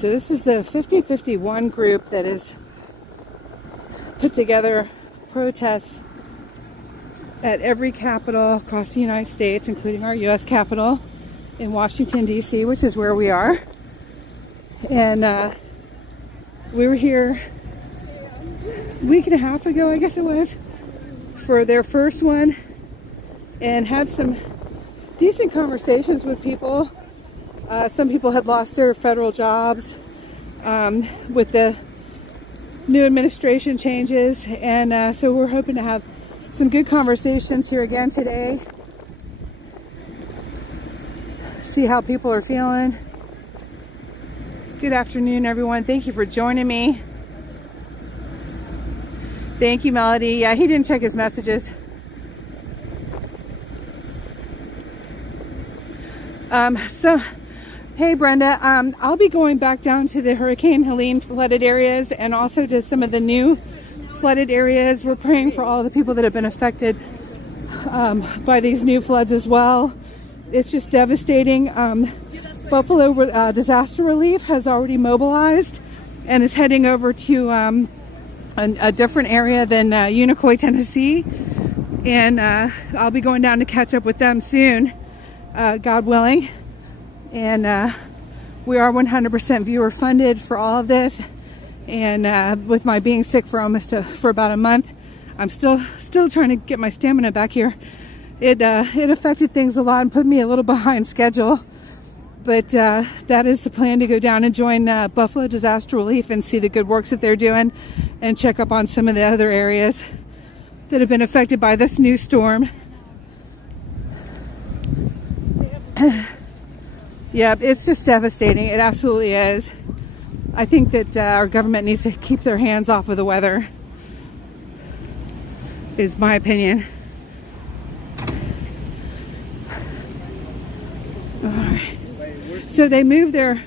So this is the 5051 group that is put together protests at every capital across the United States, including our U.S. Capitol in Washington, D.C., which is where we are. And we were here a week and a half ago, I guess it was, for their first one, and had some decent conversations with people. Some people had lost their federal jobs with the new administration changes, and so we're hoping to have some good conversations here again today. See how people are feeling. Good afternoon, everyone. Thank you for joining me. Thank you, Melody. Yeah, he didn't check his messages. Hey, Brenda. I'll be going back down to the Hurricane Helene flooded areas and also to some of the new flooded areas. We're praying for all the people that have been affected by these new floods as well. It's just devastating. Buffalo Disaster Relief has already mobilized and is heading over to a different area than Unicoi, Tennessee. And I'll be going down to catch up with them soon, God willing. And we are 100% viewer funded for all of this. And with my being sick for about a month, I'm still trying to get my stamina back here. It affected things a lot and put me a little behind schedule. But that is the plan, to go down and join Buffalo Disaster Relief and see the good works that they're doing and check up on some of the other areas that have been affected by this new storm. Yeah, it's just devastating. It absolutely is. I think that our government needs to keep their hands off of the weather, is my opinion. All right. So they moved their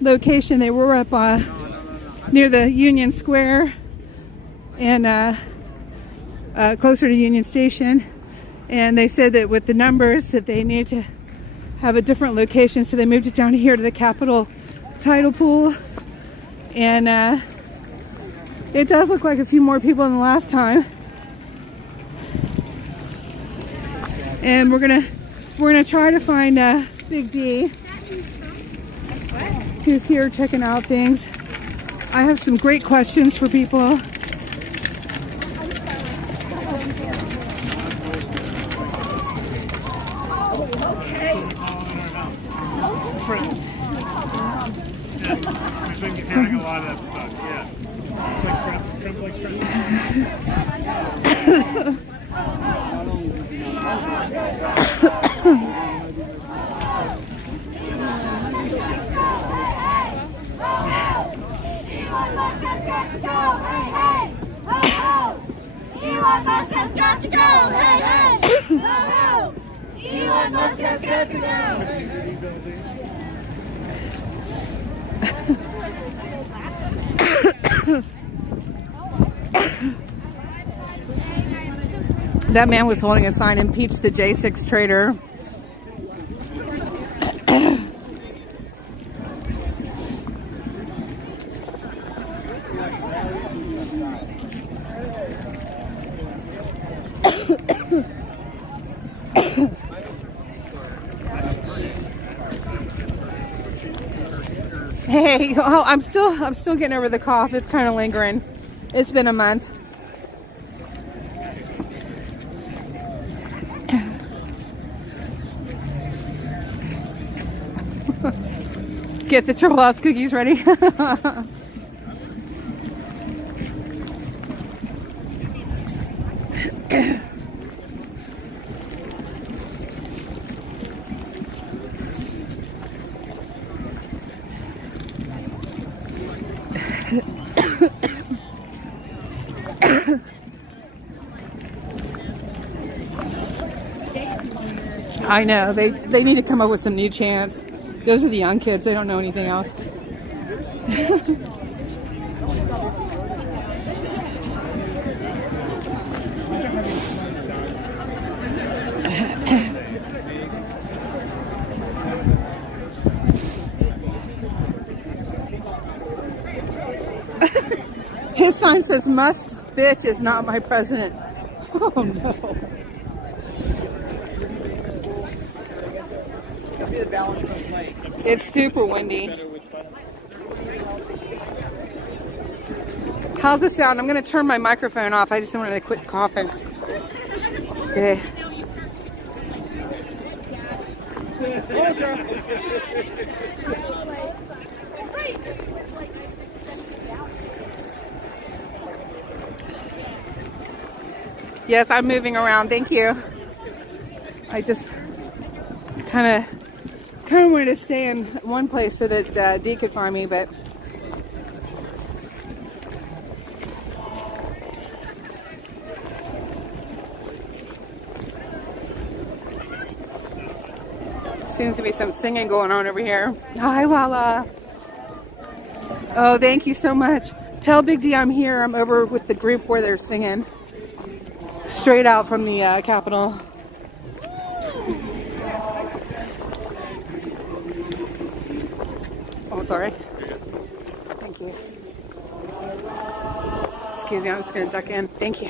location. They were up near the Union Square and closer to Union Station. And they said that with the numbers that they need to have a different location. So they moved it down here to the Capitol tidal pool. And it does look like a few more people than the last time. And we're gonna try to find Big D, who's here checking out things. I have some great questions for people. We've been hearing a lot of that stuff, yeah. It's like Trump like Elon Musk has got to go, hey, hey! Ho, ho! Elon Musk has got to go, hey, hey! Ho, ho! Elon Musk has got to go! That man was holding a sign, "Impeach the J6 traitor." Hey, oh, I'm still getting over the cough. It's kind of lingering. It's been a month. Get the Triple House cookies ready. I know, they need to come up with some new chants. Those are the young kids, they don't know anything else. sign says, Musk's bitch is not my president. Oh no. It's super windy. How's the sound? I'm going to turn my microphone off. I just wanted to quit coughing. Okay. Yes, I'm moving around. Thank you. I just kind of wanted to stay in one place so that Dee could find me, but seems to be some singing going on over here. Hi, Lala. Oh, thank you so much. Tell Big D I'm here. I'm over with the group where they're singing. Straight out from the Capitol. Oh, sorry. Thank you. Excuse me, I'm just going to duck in. Thank you.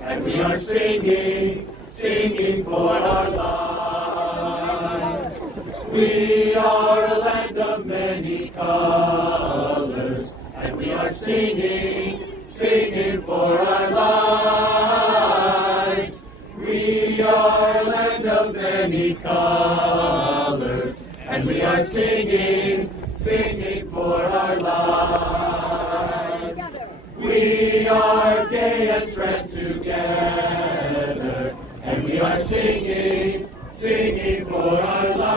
And we are singing, singing for our lives. We are a land of many colors, and we are singing, singing for our lives. We are a land of many colors, and we are singing, singing for our lives. We are gay and trans together, and we are singing, singing for our lives.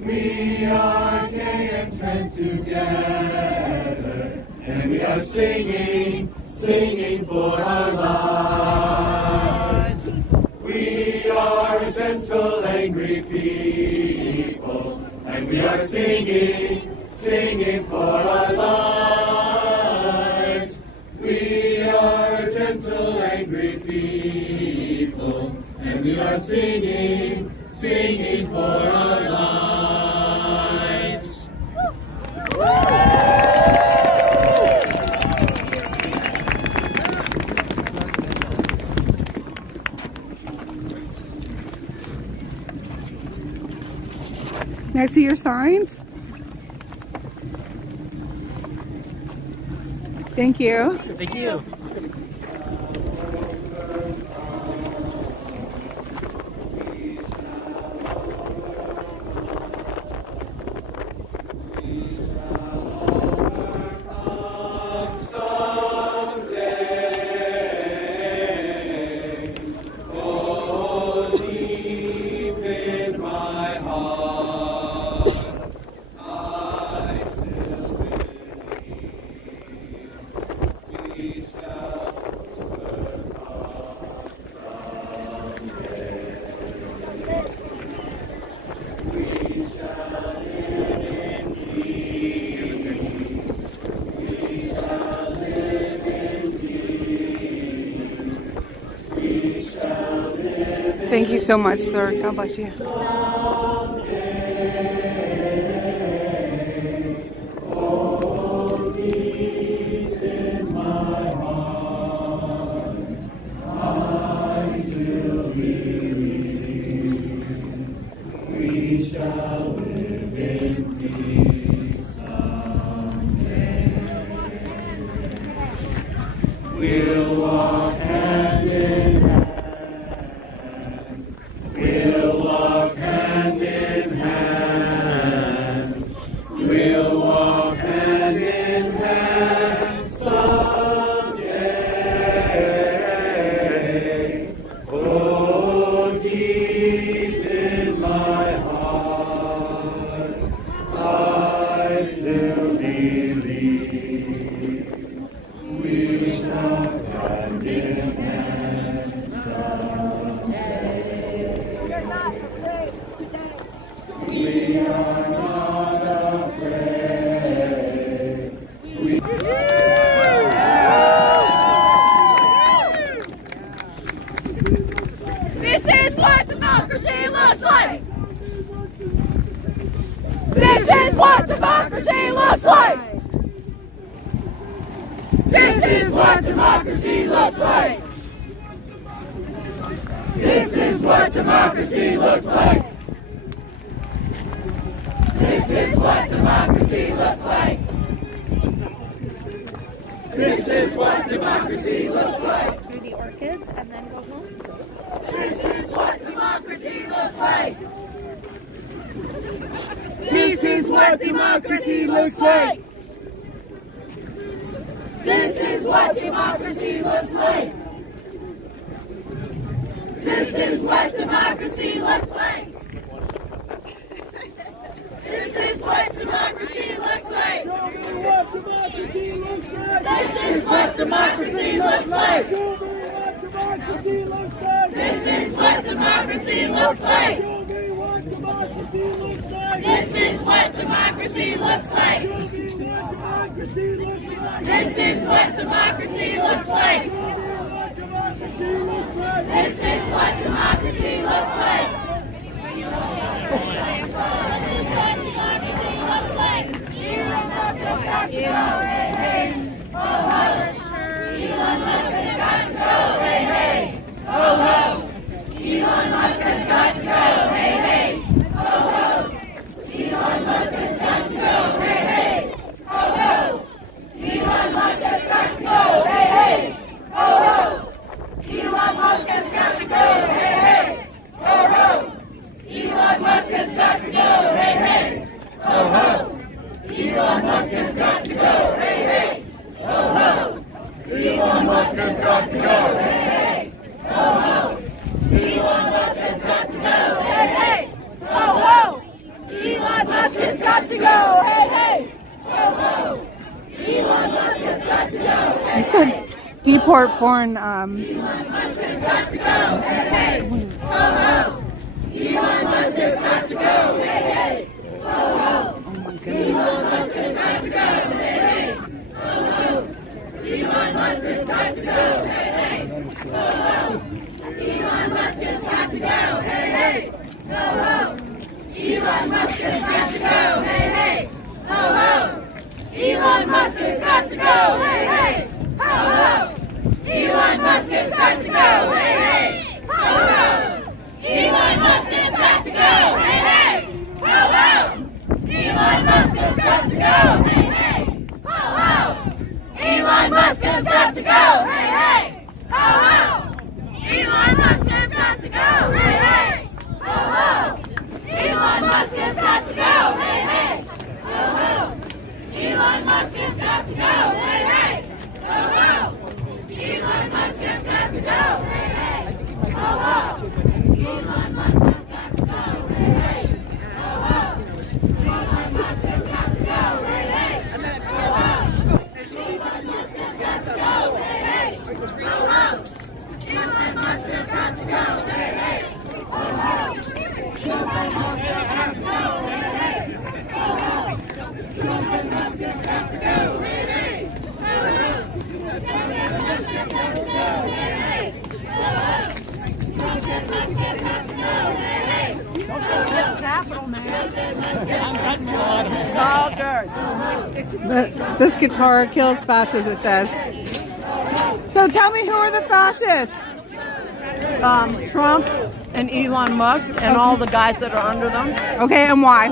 We are gay and trans together, and we are singing, singing for our lives. We are a gentle, angry people, and we are singing, singing for our lives. We are gentle, angry people, and we are singing, singing for our lives. May I see your signs? Thank you. Thank you. Thank you so much, sir. God bless you. We'll walk hand in hand. We'll walk hand in hand. We'll walk hand in hand someday. Oh, deep in my heart, I still believe we shall hand in hand someday. You're not afraid today. We are not afraid. This is what democracy looks like. This what democracy looks like. This is what democracy looks like. This is what democracy looks like. This is what democracy looks like. Through the orchids and then go home. This is what democracy looks like. This is what democracy looks like. This is what democracy looks like. This is what democracy looks like. This is what democracy looks like. This is what democracy looks like. This is what democracy looks like. This is what democracy looks like. This is what democracy looks like. This is what democracy looks like. Elon Musk has got to go, hey, hey. Oh, ho. Elon Musk has got to go, hey, hey. Oh, ho. Elon Musk has got to go, hey, hey. Oh, ho. Elon Musk has got to go, hey, hey. Oh, ho. Elon Musk has got to go, hey, hey. Oh, ho. Elon Musk has got to go, hey, hey. Oh, ho. Elon Musk has got to go, hey, hey. Oh, ho. Elon Musk has got to go, hey, hey. Oh, ho. Elon Musk has got to go, hey, hey. Oh, ho. Elon Musk has got to go, hey, hey. Oh, ho. Elon Musk has got to go, hey, hey. Oh, ho. Elon Musk has got to go, hey, He said deport foreign. Elon Musk has got to go, hey, hey. Oh, ho. Elon Musk has got to go, hey, hey. Oh, ho. Elon Musk has got to go, hey, hey. Oh, ho. Elon Musk has got to go, hey, hey. Oh, ho. Elon Musk has got to go, hey, hey. Oh, ho. Elon Musk has got to go, hey, hey. Oh, ho. Elon Musk has got to go, hey, hey. Oh, ho. Elon Musk has got to go, hey, hey. Oh, ho. Elon Musk has got to go, hey, hey. Oh, ho. Elon Musk has got to go, hey, hey. Oh, ho. Elon Musk has got to go, hey, hey. Oh, ho. Elon Musk has got to go, hey, hey. Oh, ho. Elon Musk has got to go, hey, hey. Oh, ho. Elon Musk has got to go, hey, hey. Oh, ho. Elon Musk has got to go, hey, hey. Oh, ho. Elon Musk has got to go, hey, hey. Oh, ho. Elon Musk has got to go, hey, hey. Oh, ho. Elon Musk has got to go, hey, hey. Oh, ho. Elon Musk has got to go, hey, hey. Oh, ho. Elon Musk has got to go, hey, hey. Oh, ho. Elon Musk has got to go, hey, hey. Oh, ho. Elon Musk has got to go, hey, hey. Oh, ho. Elon Musk has got to go, hey, hey. Capital, man. This guitar kills fascists, it says. So tell me, who are the fascists? Trump and Elon Musk and all the guys that are under them, Okay, and why?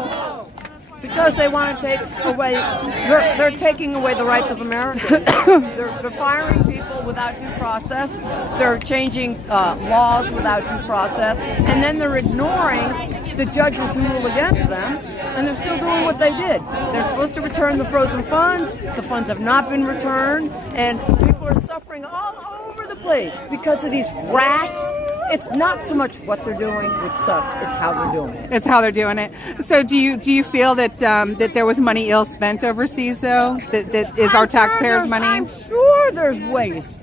because they want to take away. They're taking away the rights of Americans. They're firing people without due process. They're changing laws without due process, and then they're ignoring the judges who rule against them, and they're still doing what they did. They're supposed to return the frozen funds. The funds have not been returned, and people are suffering all over the place because of these rash. It's not so much what they're doing, which sucks. It's how they're doing it. It's how they're doing it. So do you feel that that there was money ill spent overseas, though? That is our taxpayers' money? I'm sure there's waste.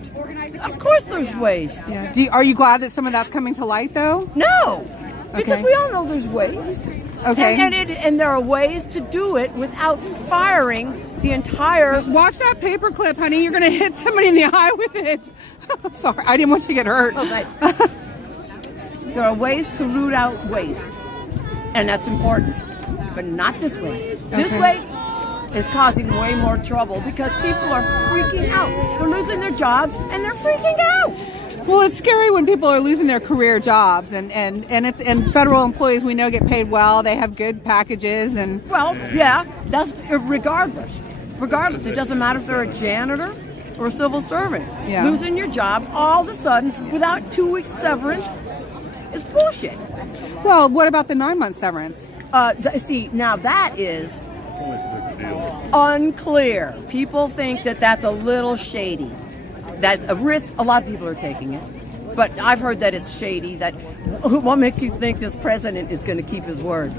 Of course there's waste. Yeah. Are you glad that some of that's coming to light, though? No, because Okay. we all know there's waste. Okay. And there are ways to do it without firing the entire. Watch that paper clip, honey. You're going to hit somebody in the eye with it. Sorry, I didn't want you to get hurt. Okay. There are ways to root out waste, and that's important, but not this way. This Okay. way, is causing way more trouble because people are freaking out. They're losing their jobs and they're freaking out. Well, it's scary when people are losing their career jobs, and federal employees we know get paid well. They have good packages, and well, yeah, that's regardless. Regardless, it doesn't matter if they're a janitor or a civil servant. Yeah. Losing your job all of a sudden without 2 weeks severance is bullshit. well, what about the 9-month severance? See, now that is It's always a big deal. unclear. People think that that's a little shady. That's a risk. A lot of people are taking it, but I've heard that it's shady. That what makes you think this president is going to keep his word,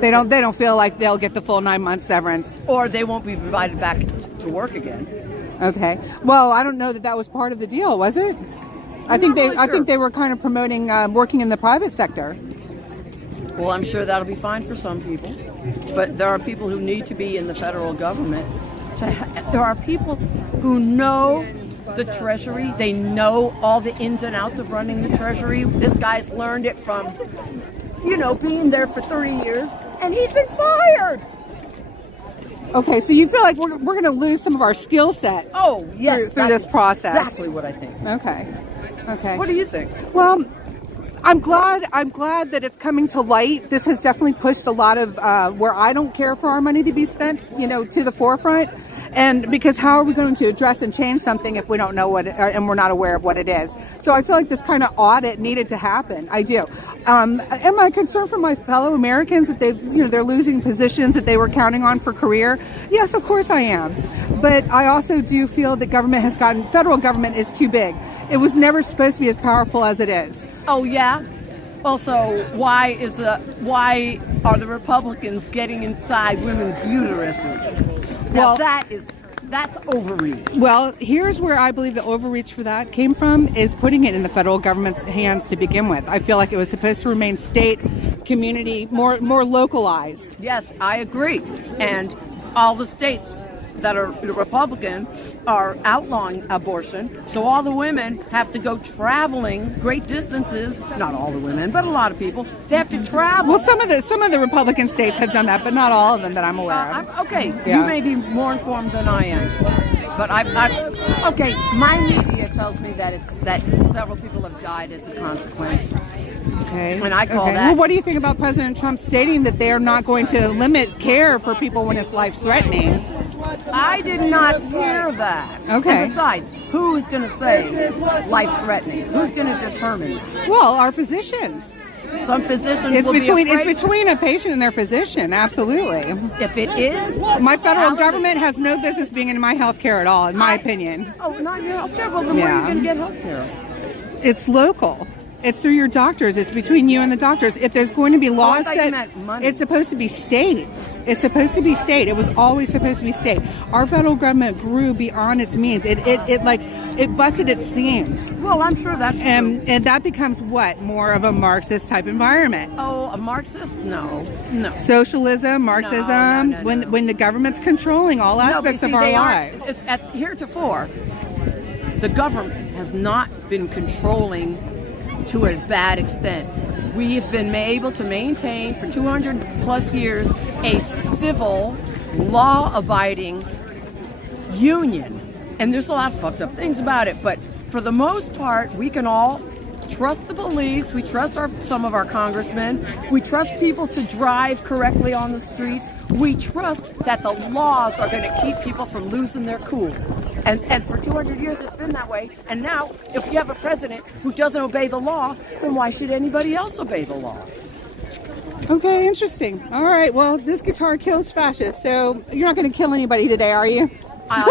They don't feel like they'll get the full 9-month severance. or they won't be invited back to work again? Okay. Well, I don't know that was part of the deal, was it? I think they were kind of promoting working in the private sector. Well, I'm sure that'll be fine for some people, but there are people who need to be in the federal government. There are people who know the Treasury. They know all the ins and outs of running the Treasury. This guy's learned it from, being there for 30 years, and he's been fired. Okay, so you feel like we're going to lose some of our skill set Oh, yes. through this process. Exactly what I think. Okay. What do you think? Well, I'm glad that it's coming to light. This has definitely pushed a lot of where I don't care for our money to be spent, to the forefront. And because how are we going to address and change something if we don't know and we're not aware of what it is? So I feel like this kind of audit needed to happen. I do. Am I concerned for my fellow Americans that they're losing positions that they were counting on for career? Yes, of course I am. But I also do feel that federal government is too big. It was never supposed to be as powerful as it is. Oh, yeah? Also, why are the Republicans getting inside women's uteruses? Now, that's overreach. Well, here's where I believe the overreach for that came from, is putting it in the federal government's hands to begin with. I feel like it was supposed to remain state, community, more localized. Yes, I agree. And all the states that are Republican are outlawing abortion, so all the women have to go traveling great distances. Not all the women, but a lot of people. They have to travel. Well, some of the Republican states have done that, but not all of them that I'm aware of. Okay, Yeah. You may be more informed than I am, but okay. My media tells me that several people have died as a consequence. Okay. And I call that. Well, what do you think about President Trump stating that they are not going to limit care for people when it's life-threatening? I did not hear that. Okay. And besides, who is going to say life-threatening? Who's going to determine? Well, our physicians. Some physicians It's will between be afraid. it's between a patient and their physician. Absolutely. If it is, My federal government has no business being in my health care at all, in my opinion. Oh, not your health care. Well, then where are you Yeah. going to get health care? It's local. It's through your doctors. It's between you and the doctors. If there's going to be laws thought you meant money. it's supposed to be state. It's supposed to be state. It was always supposed to be state. Our federal government grew beyond its means. It busted its seams. Well, I'm sure that's true. And that becomes what? More of a Marxist type environment. Oh, a Marxist? No. Socialism, Marxism, No. when the government's controlling all aspects of our lives. Heretofore, the government has not been controlling to a bad extent. We've been able to maintain for 200 plus years a civil, law-abiding union. And there's a lot of fucked up things about it, but for the most part, we can all trust the police. We trust some of our congressmen. We trust people to drive correctly on the streets. We trust that the laws are going to keep people from losing their cool. And for 200 years, it's been that way. And now, if you have a president who doesn't obey the law, then why should anybody else obey the law? Okay, interesting. All right, well, this guitar kills fascists, so you're not going to kill anybody today, are you?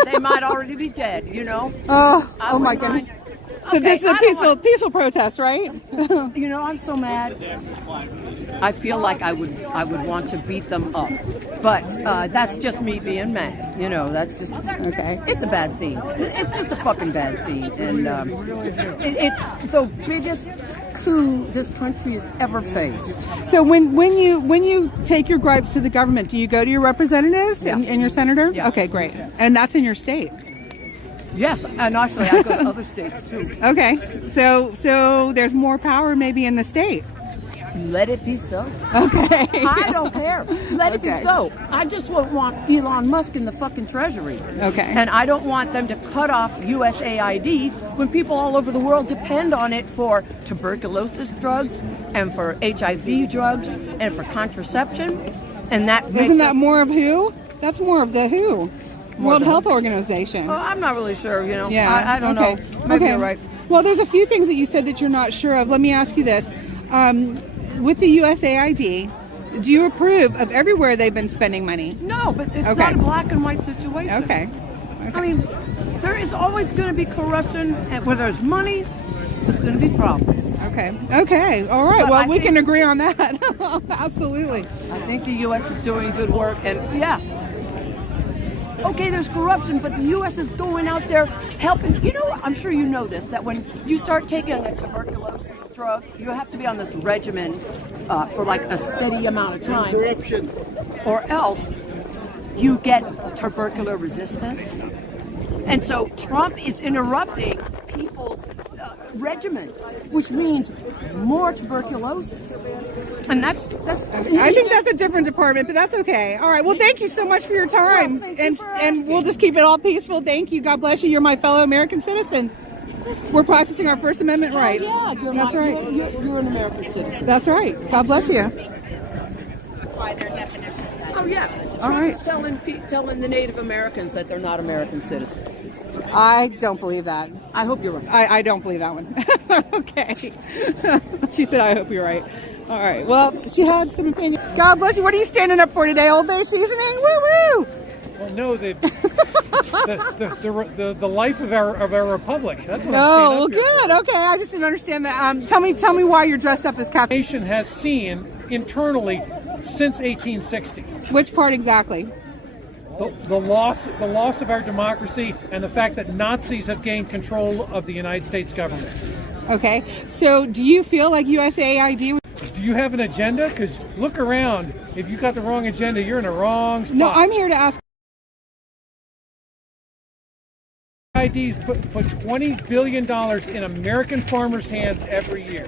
They might already be dead, Oh my goodness. So Okay, this is a peaceful protest, right? I'm so mad. I feel like I would want to beat them up, but that's just me being mad. That's just Okay. It's a bad scene. It's just a fucking bad scene, and it's the biggest coup this country has ever faced. So when you take your gripes to the government, do you go to your representatives and your senator? Yeah. Okay, great. And that's in your state. Yes, and actually I go to other states too. Okay. So there's more power maybe in the state. let it be so. Okay. I don't care. Let it be Okay. so. I just won't want Elon Musk in the fucking treasury. Okay. And I don't want them to cut off USAID when people all over the world depend on it for tuberculosis drugs and for HIV drugs and for contraception. And that Isn't that more of who? That's more of the WHO. World Health Organization. Well, I'm not really sure, you know. Yeah. I don't okay. know. Maybe okay. you're right. Well, there's a few things that you said that you're not sure of. Let me ask you this. With the USAID, do you approve of everywhere they've been spending money? No, but it's Okay. not a black and white situation. Okay. I mean, there is always going to be corruption, and where there's money, there's going to be problems. Okay. Okay. All right. But Well, I we can think- agree on that. Absolutely. I think the U.S. is doing good work, and yeah. Okay, there's corruption, but the U.S. is going out there helping. You know, I'm sure you know this, that when you start taking a tuberculosis drug, you have to be on this regimen for like a steady amount of time. Corruption. Or else you get tubercular resistance. And so Trump is interrupting people's regimens, which means more tuberculosis. And that's I think that's a different department, but that's okay. All right. Well, thank you so much for your time, Well, thank you and for and we'll asking. just keep it all peaceful. Thank you. God bless you. You're my fellow American citizen. We're practicing our First Amendment rights. Yeah, you're That's not, right. You're an American citizen. That's right. God bless you. Oh yeah. All right. Trump's telling the Native Americans that they're not American citizens. I don't believe that. I hope you're right. I don't believe that one. Okay. She said, I hope you're right. All right. Well, she had some opinion. God bless you. What are you standing up for today? Old Bay seasoning? Woo woo! Well, no, the life of our republic. That's what I'm Oh, saying. well, good. Okay. I just didn't understand that. Tell me why you're dressed up as Captain. Nation has seen internally since 1860. Which part exactly? The loss of our democracy and the fact that Nazis have gained control of the United States government. Okay. So, do you feel like USAID? Do you have an agenda? Because look around. If you got the wrong agenda, you're in the wrong spot. No, I'm here to ask. IDs put $20 billion in American farmers' hands every year.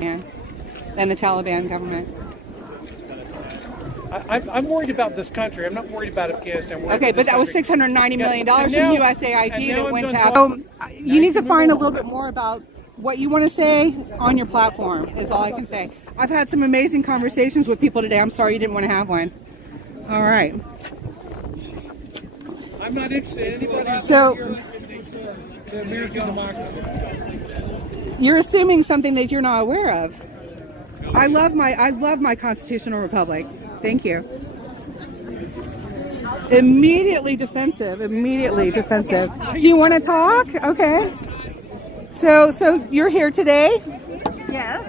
And the Taliban government. I'm worried about this country. I'm not worried about Afghanistan. I'm worried Okay, about but this that was country. $690 million Yes, from and now- USAID and now that I'm went done to. talking. You need to Now find a you little bit more about what you want to say on your platform. Is all I can say. I've had some amazing conversations with people today. I'm sorry you didn't want to have one. All right. I'm not interested in anybody. So The American democracy. you're assuming something that you're not aware of. I love my constitutional republic. Thank you. Immediately defensive. Immediately defensive. Do you want to talk? Okay. So you're here today, Yes.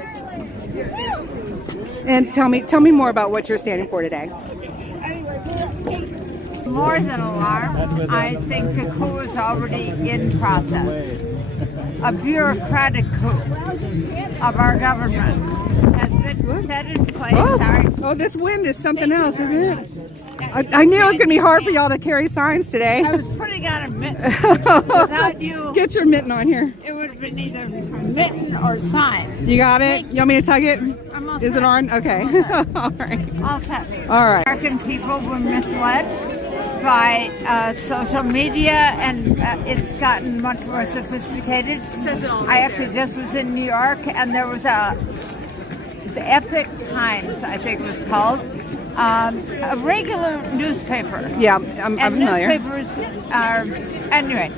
and tell me more about what you're standing for today. More than alarm. I think the coup is already in process. A bureaucratic coup of our government has been set in place. Sorry. Oh, this wind is something else, isn't it? I knew it was going to be hard for y'all to carry signs today. I was putting on a mitten. Without you, Get your mitten on here. it would have been either a mitten or sign. You got it? You want me to tug it? I'm all Is it set. on? Okay. All right. All set. All right. American people were misled by social media, and it's gotten much more sophisticated. I actually just was in New York, and there was the Epic Times, I think it was called, a regular newspaper. Yeah, I'm And familiar. newspapers are, anyway,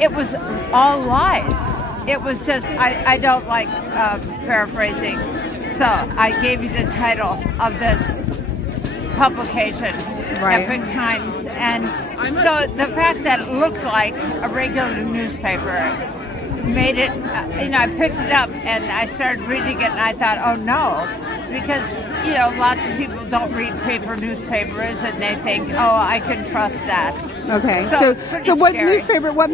it was all lies. It was just, I don't like paraphrasing, so I gave you the title of this publication, Right. Epic Times. And so the fact that it looked like a regular newspaper made it, I picked it up and I started reading it and I thought, oh no, because, lots of people don't read paper newspapers and they think, oh, I can trust that. Okay. So, So pretty what scary.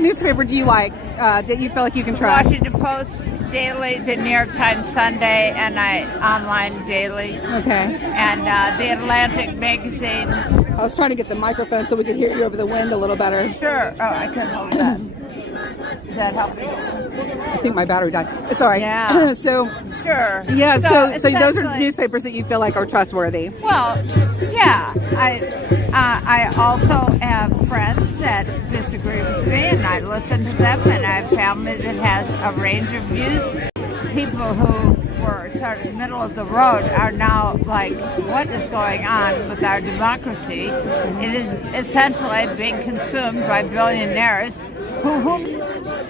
newspaper do you like that you feel like you can trust? Washington Post daily, the New York Times Sunday, and I online daily, Okay. and the Atlantic magazine. I was trying to get the microphone so we could hear you over the wind a little better. Sure. Oh, I can hold that. Is that helping? I think my battery died. It's all right. Yeah. So Sure. yeah. So those are essentially- newspapers that you feel like are trustworthy. Well, yeah. I also have friends that disagree with me, and I listen to them, and I have family that has a range of views. People who were sort of middle of the road are now like, what is going on with our democracy? It is essentially being consumed by billionaires who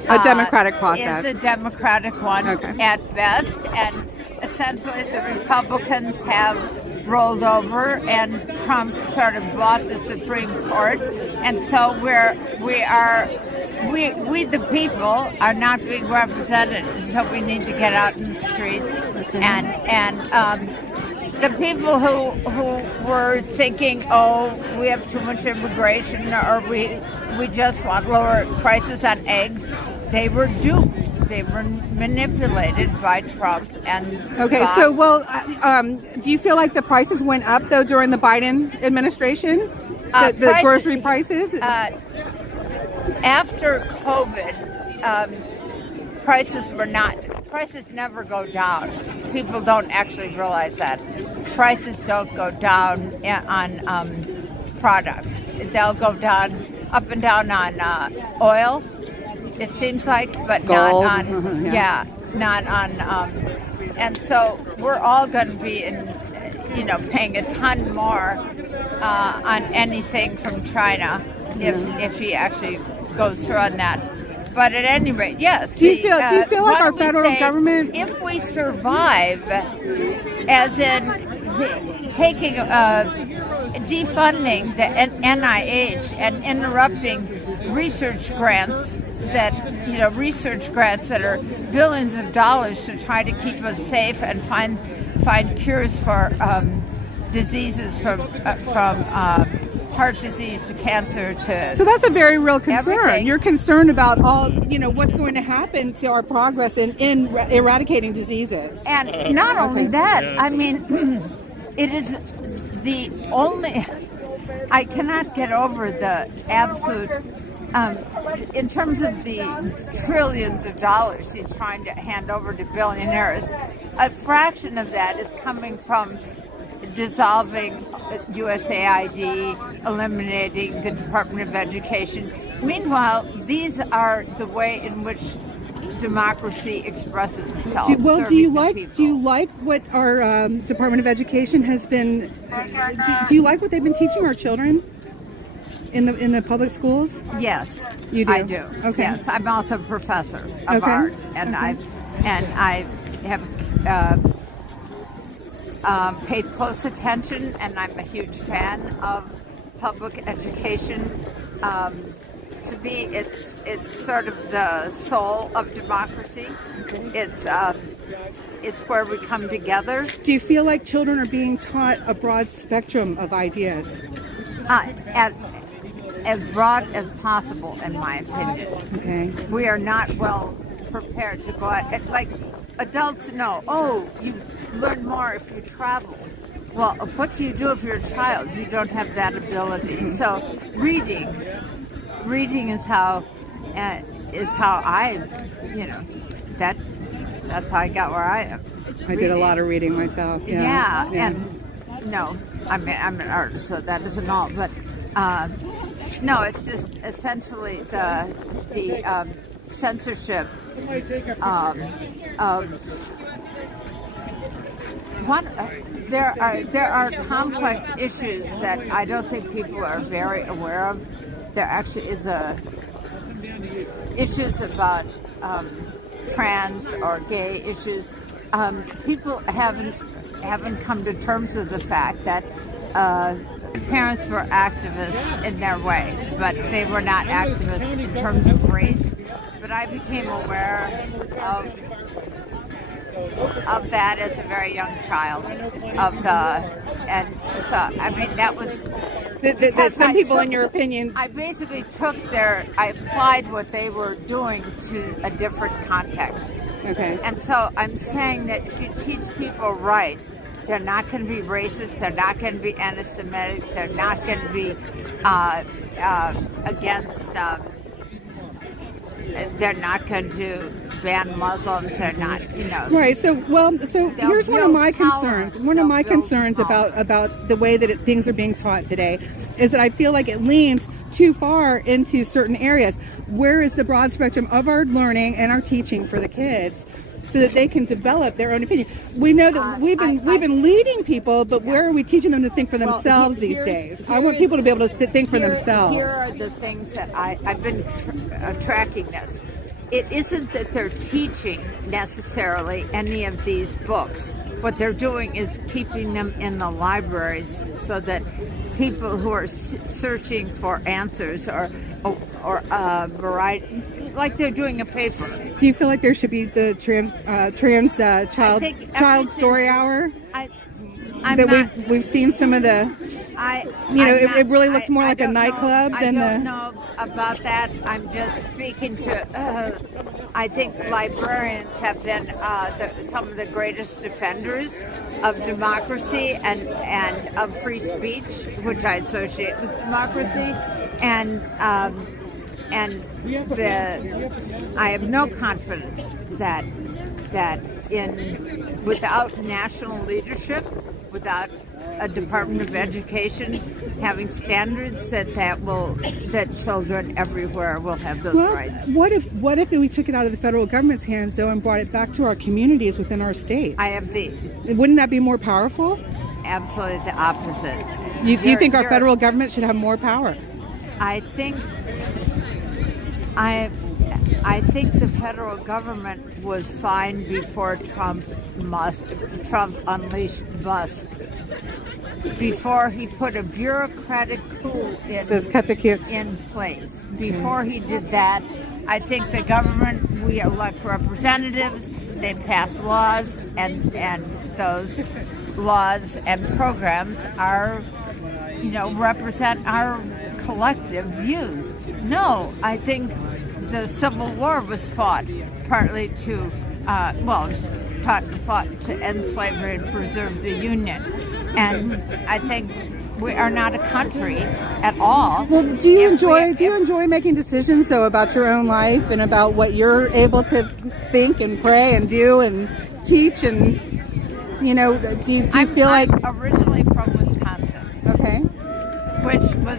A democratic process. is a democratic one at best, and essentially the Republicans have rolled over, and Trump sort of bought the Supreme Court, and so we the people are not being represented. So we need to get out in the streets, and the people who were thinking, oh, we have too much immigration, or we just want lower prices on eggs, they were duped. They were manipulated by Trump and Fox. So do you feel like the prices went up though during the Biden administration? The grocery prices? After COVID, prices never go down. People don't actually realize that. Prices don't go down on products. They'll go down, up and down on oil, it seems like, but Gold. not on, not on, and so we're all going to be paying a ton more on anything from China if he actually goes through on that. But at any rate, yes. Do you feel like our federal government, if we survive, as in taking defunding the NIH and interrupting research grants that are billions of dollars to try to keep us safe and find cures for diseases from heart disease to cancer to. So that's a very real concern. Everything. You're concerned about all what's going to happen to our progress in eradicating diseases. And not only that, I mean, it is the only. I cannot get over the absolute. In terms of the trillions of dollars he's trying to hand over to billionaires, a fraction of that is coming from dissolving USAID, eliminating the Department of Education. Meanwhile, these are the way in which democracy expresses itself. Do you like what our Department of Education has been? Do you like what they've been teaching our children in the public schools? Yes, you do. I do. Okay. Yes, I'm also a professor of art, and I have paid close attention, and I'm a huge fan of public education. To me, it's sort of the soul of democracy. It's where we come together. Do you feel like children are being taught a broad spectrum of ideas? As broad as possible, in my opinion. Okay. We are not well prepared to go out. It's like adults know, you learn more if you travel. Well, what do you do if you're a child? You don't have that ability. So reading is how I, that's how I got where I am. I did a lot of reading myself. Yeah. And no, I'm an artist, so that isn't all. But no, it's just essentially the censorship of one. There are complex issues that I don't think people are very aware of. There actually is issues about trans or gay issues. People haven't come to terms with the fact that parents were activists in their way, but they were not activists in terms of race. But I became aware of that as a very young child. And so I mean that was. Some people, in your opinion, I basically I applied what they were doing to a different context. Okay. And so I'm saying that if you teach people right, they're not going to be racist, they're not going to be anti-Semitic, they're not going to be against they're not going to ban Muslims. They're not, Right. So here's one of my concerns. One of my concerns about the way that things are being taught today is that I feel like it leans too far into certain areas. Where is the broad spectrum of our learning and our teaching for the kids, so that they can develop their own opinion? We know that we've been leading people, but where are we teaching them to think for themselves these days? I want people to be able to think for themselves. Here are the things that I've been tracking this. It isn't that they're teaching necessarily any of these books. What they're doing is keeping them in the libraries so that people who are searching for answers or variety, like they're doing a paper. Do you feel like there should be the child story hour? We've seen some of the. It really looks more like a nightclub than I don't know about that. I'm just speaking to. I think librarians have been some of the greatest defenders of democracy and of free speech, which I associate with democracy, and I have no confidence that without national leadership, without a Department of Education having standards that children everywhere will have those rights. What if we took it out of the federal government's hands though and brought it back to our communities within our states? Wouldn't that be more powerful? Absolutely the opposite. You think our federal government should have more power? I think the federal government was fine before Trump unleashed Musk. Before he put a bureaucratic coup in place. Before he did that, I think the government, we elect representatives, they pass laws, and those laws and programs are, represent our collective views. No, I think the Civil War was fought partly to, fought to end slavery and preserve the Union. And I think we are not a country at all. Well, do you enjoy making decisions though about your own life and about what you're able to think and pray and do and teach and do you feel like I'm originally from Wisconsin. Okay. Which was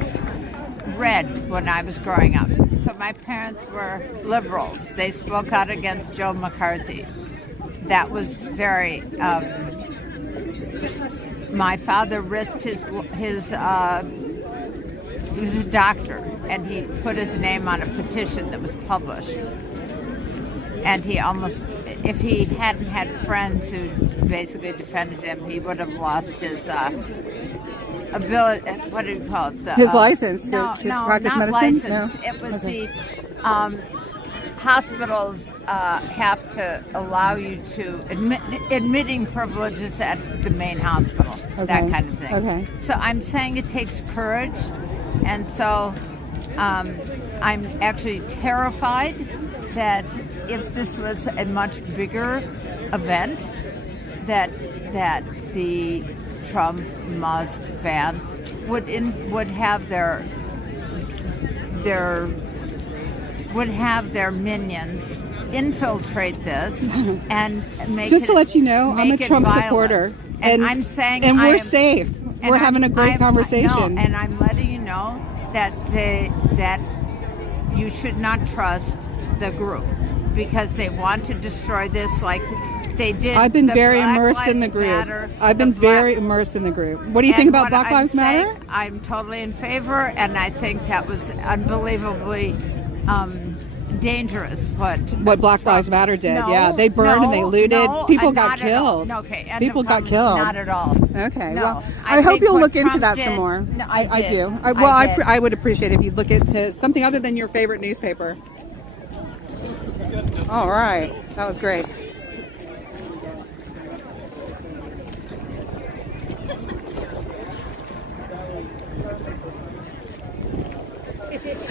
red when I was growing up. So my parents were liberals. They spoke out against Joe McCarthy. That was very. My father risked his. He was a doctor, and he put his name on a petition that was published. And he almost, if he hadn't had friends who basically defended him, he would have lost his ability. What do you call it? His license to practice not medicine. License. No, it was the hospitals have to allow you to admitting privileges at the main hospital, that kind of thing. Okay. So I'm saying it takes courage, and so I'm actually terrified that if this was a much bigger event, that the Trump Musk fans would have their minions infiltrate this and make just to let you know, I'm a Trump supporter, and I'm saying, and we're safe. We're having a great conversation, and I'm letting you know that you should not trust the group because they want to destroy this like they did. I've been very immersed in the group. What do you think about Black Lives Matter? I'm totally in favor, and I think that was unbelievably dangerous. What Black Lives Matter did? They burned and they looted. People got killed. People got killed. Not at all. Okay. Well, I hope you'll look into that some more. No, I do. I would appreciate it if you'd look into something other than your favorite newspaper. All right. That was great.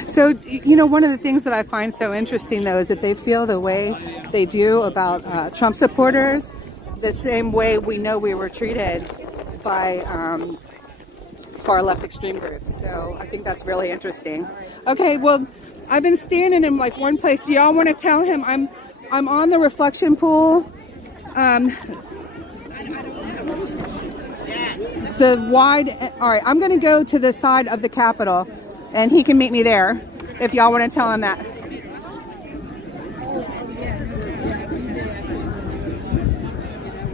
So, one of the things that I find so interesting, though, is that they feel the way they do about Trump supporters, the same way we know we were treated by far left extreme groups. So I think that's really interesting. Okay, well, I've been standing in like one place. Do y'all want to tell him I'm on the reflection pool? The wide. All right, I'm going to go to the side of the Capitol, and he can meet me there if y'all want to tell him that.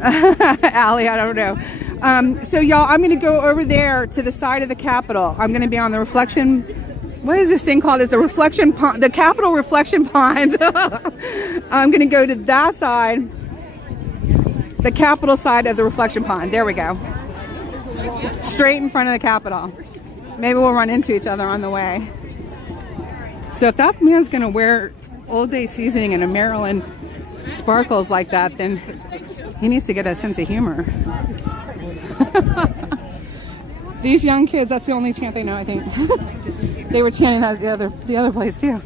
Allie, I don't know. So y'all, I'm going to go over there to the side of the Capitol. I'm going to be on the reflection. What is this thing called? It's the reflection pond, the Capitol reflection pond. I'm going to go to that side, the Capitol side of the reflection pond. There we go. Straight in front of the Capitol. Maybe we'll run into each other on the way. So if that man's going to wear Old Bay seasoning and a Maryland sparkles like that, then he needs to get a sense of humor. These young kids, that's the only chant they know, I think. They were chanting that the other place too.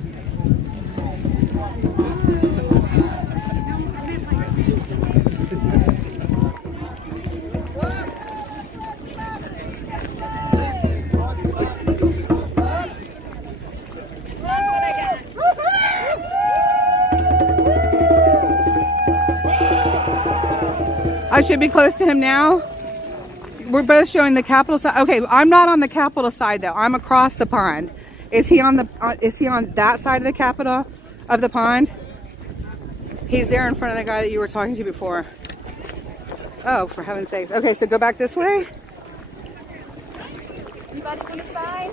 I should be close to him now. We're both showing the Capitol side. Okay, I'm not on the Capitol side though. I'm across the pond. Is he on that side of the Capitol of the pond? He's there in front of the guy that you were talking to before. Oh, for heaven's sakes. Okay, so go back this way. Anybody gonna sign?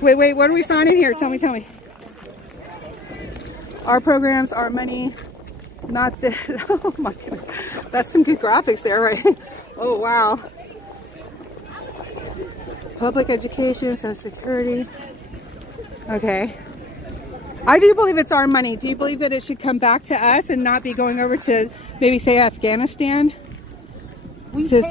Wait, what are we signing here? Tell me. Our programs, our money, not the, oh my goodness. That's some good graphics there, right? Oh, wow. Public education, social security. Okay. I do believe it's our money. Do you believe that it should come back to us and not be going over to maybe say Afghanistan? To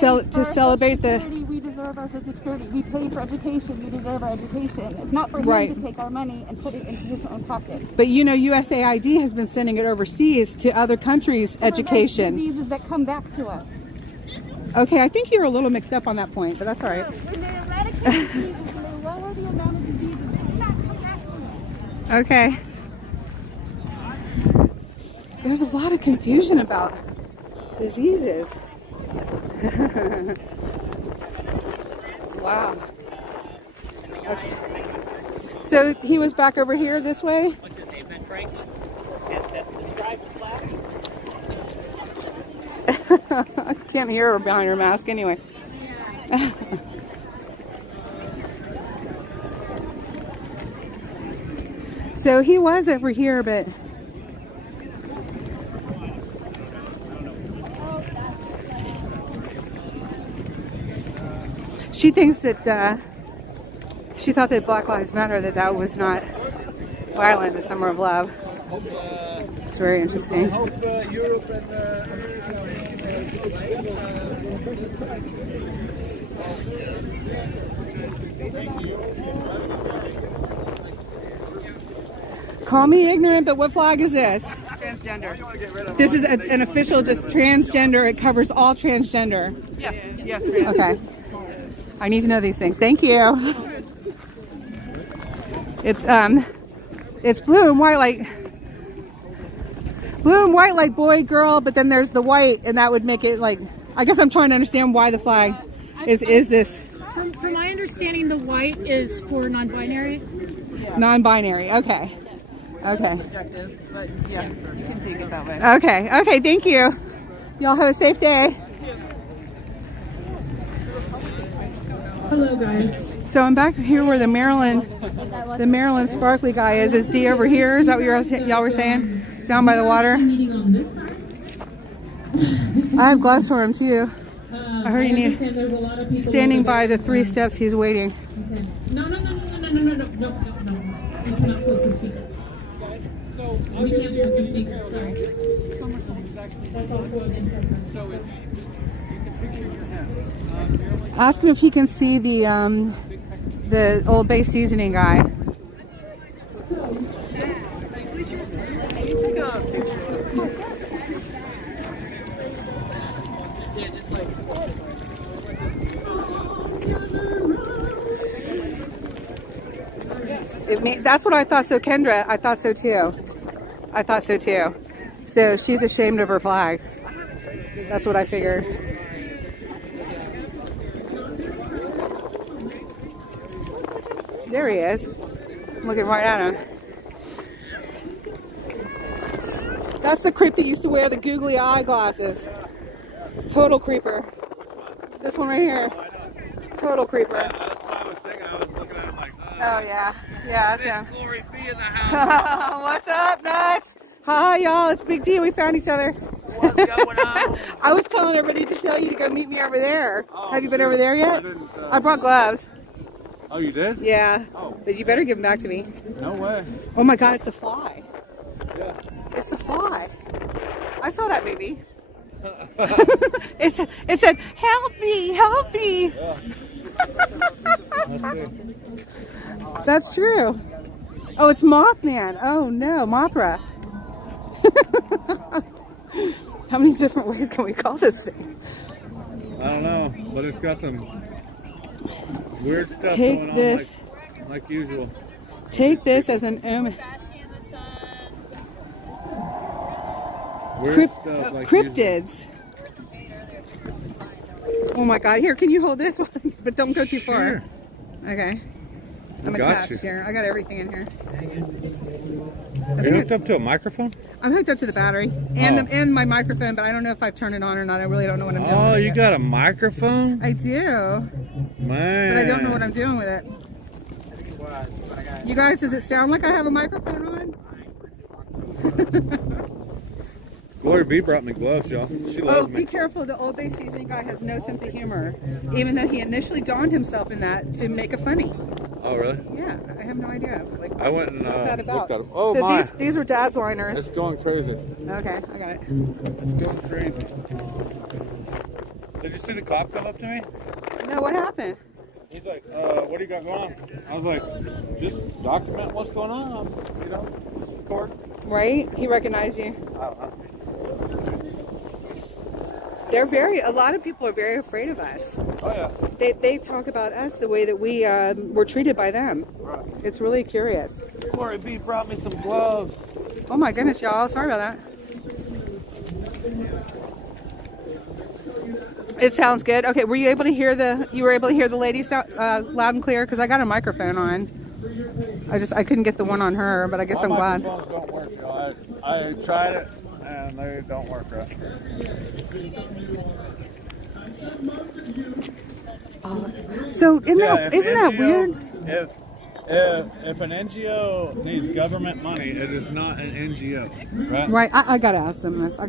celebrate the... We deserve our social security. We pay for education. We deserve our education. It's not for him to take our money and put it into his own pocket. But you know, USAID has been sending it overseas to other countries' education. Diseases that come back to us. Okay, I think you're a little mixed up on that point, but that's all right. When they eradicate diseases, when they lower the amount of diseases, it's not come back to us. Okay. There's a lot of confusion about diseases. Wow. Okay. So he was back over here this way? What's his name? Ben Franklin? Describe the flag. I can't hear her behind her mask anyway. So he was over here, but she thinks that she thought that Black Lives Matter, that was not violent, the Summer of Love. It's very interesting. Call me ignorant, but what flag is this? Transgender. This is an official, just transgender. It covers all transgender. Yeah. Okay. I need to know these things. Thank you. It's blue and white like boy, girl, but then there's the white, and that would make it like, I guess I'm trying to understand why the flag is this. From my understanding, the white is for non-binary. Non-binary. Okay. Subjective, but yeah, you can take it that way. Okay, thank you. Y'all have a safe day. Hello, guys. So I'm back here where the Maryland sparkly guy is. Is D over here? Is that what y'all were saying? Down by the water? I have gloves for him too. I heard he needs standing by the 3 steps. He's waiting. No. We cannot flip the speaker. We can't flip the speaker. Sorry. That's also an interpreter. So it's just, you can picture your head. Ask him if he can see the Old Bay seasoning guy. That's what I thought. So Kendra, I thought so too. I thought so too. So she's ashamed of her flag. That's what I figured. There he is. I'm looking right at him. That's the creep that used to wear the googly eyeglasses. Total creeper. This one right here. Total creeper. That's what I was thinking. I was looking at him like, Oh yeah. Yeah, that's him. GloryBee in the house. What's up, nuts? Hi, y'all. It's Big D. We found each other. What's going on? I was telling everybody to show you to go meet me over there. Oh, Have you been over there yet? I brought gloves. Oh, you did? Yeah. Oh. But you better give them back to me. No way. Oh my God, it's the fly. Yeah. It's the fly. I saw that movie. It said, help me, help me. That's true. Oh, it's Mothman. Oh no, Mothra. How many different ways can we call this thing? I don't know, but it's got some weird stuff Take going this. on like usual. Take this as an omen. Weird stuff like Cryptids. Oh my God! Here, can you hold this one? But don't go too far. Sure. Okay. I'm Got attached you. here. I got everything in here. Are you hooked up to a microphone? I'm hooked up to the battery and and my microphone, but I don't know if I've turned it on or not. I really don't know what I'm doing. Oh, with it you yet. got a microphone? I do, Man. but I don't know what I'm doing with it. You guys, does it sound like I have a microphone on? GloryBee brought me gloves, y'all. She Oh, loves be me. careful. The Old Bay seasoning guy has no sense of humor, even though he initially donned himself in that to make a funny. Oh, really? Yeah, I have no idea. Like, I went and what's that about? looked at them. Oh, so my. these are Dad's liners. It's going crazy. Okay, I got it. It's going crazy. Did you see the cop come up to me? No, what happened? He's like, what do you got going on? I was like, just document what's going on. You know, just record. Right? He recognized you. I don't know. A lot of people are very afraid of us. Oh, yeah. They talk about us the way that we were treated by them. Right. It's really curious. GloryBee brought me some gloves. Oh my goodness, y'all. Sorry about that. It sounds good. Okay, were you able to hear the lady loud and clear? Because I got a microphone on. I couldn't get the one on her, but I guess I'm glad. Microphones don't work, y'all. I tried it and they don't work right. So isn't that weird? If an NGO needs government money, it is not an NGO, right? Right. I gotta ask them this. All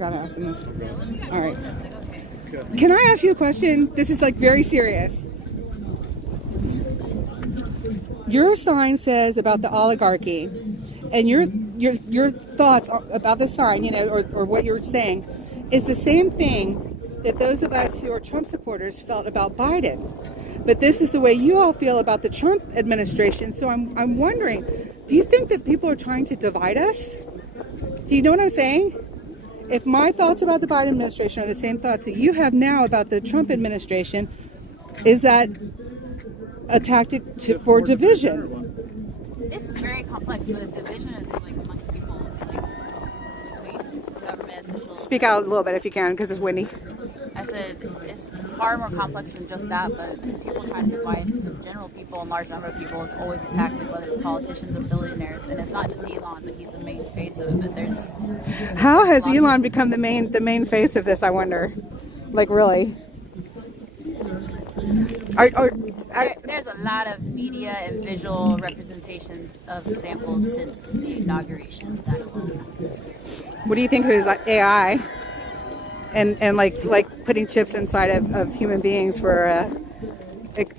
right. Can I ask you a question? This is like very serious. Your sign says about the oligarchy, and your thoughts about the sign, you know, or what you're saying, is the same thing that those of us who are Trump supporters felt about Biden. But this is the way you all feel about the Trump administration. So I'm wondering, do you think that people are trying to divide us? Do you know what I'm saying? If my thoughts about the Biden administration are the same thoughts that you have now about the Trump administration, is that a tactic for division? It's very complex. The division is like amongst people, like between government officials. Speak out a little bit if you can, because it's windy. I said it's far more complex than just that, but people trying to divide general people, a large number of people, is always a tactic, whether it's politicians or billionaires. And it's not just Elon, but he's the main face of it. But there's How has Elon become the main face of this, I wonder? Like, really? There's a lot of media and visual representations of examples since the inauguration of that alone. What do you think of his AI? And like putting chips inside of human beings for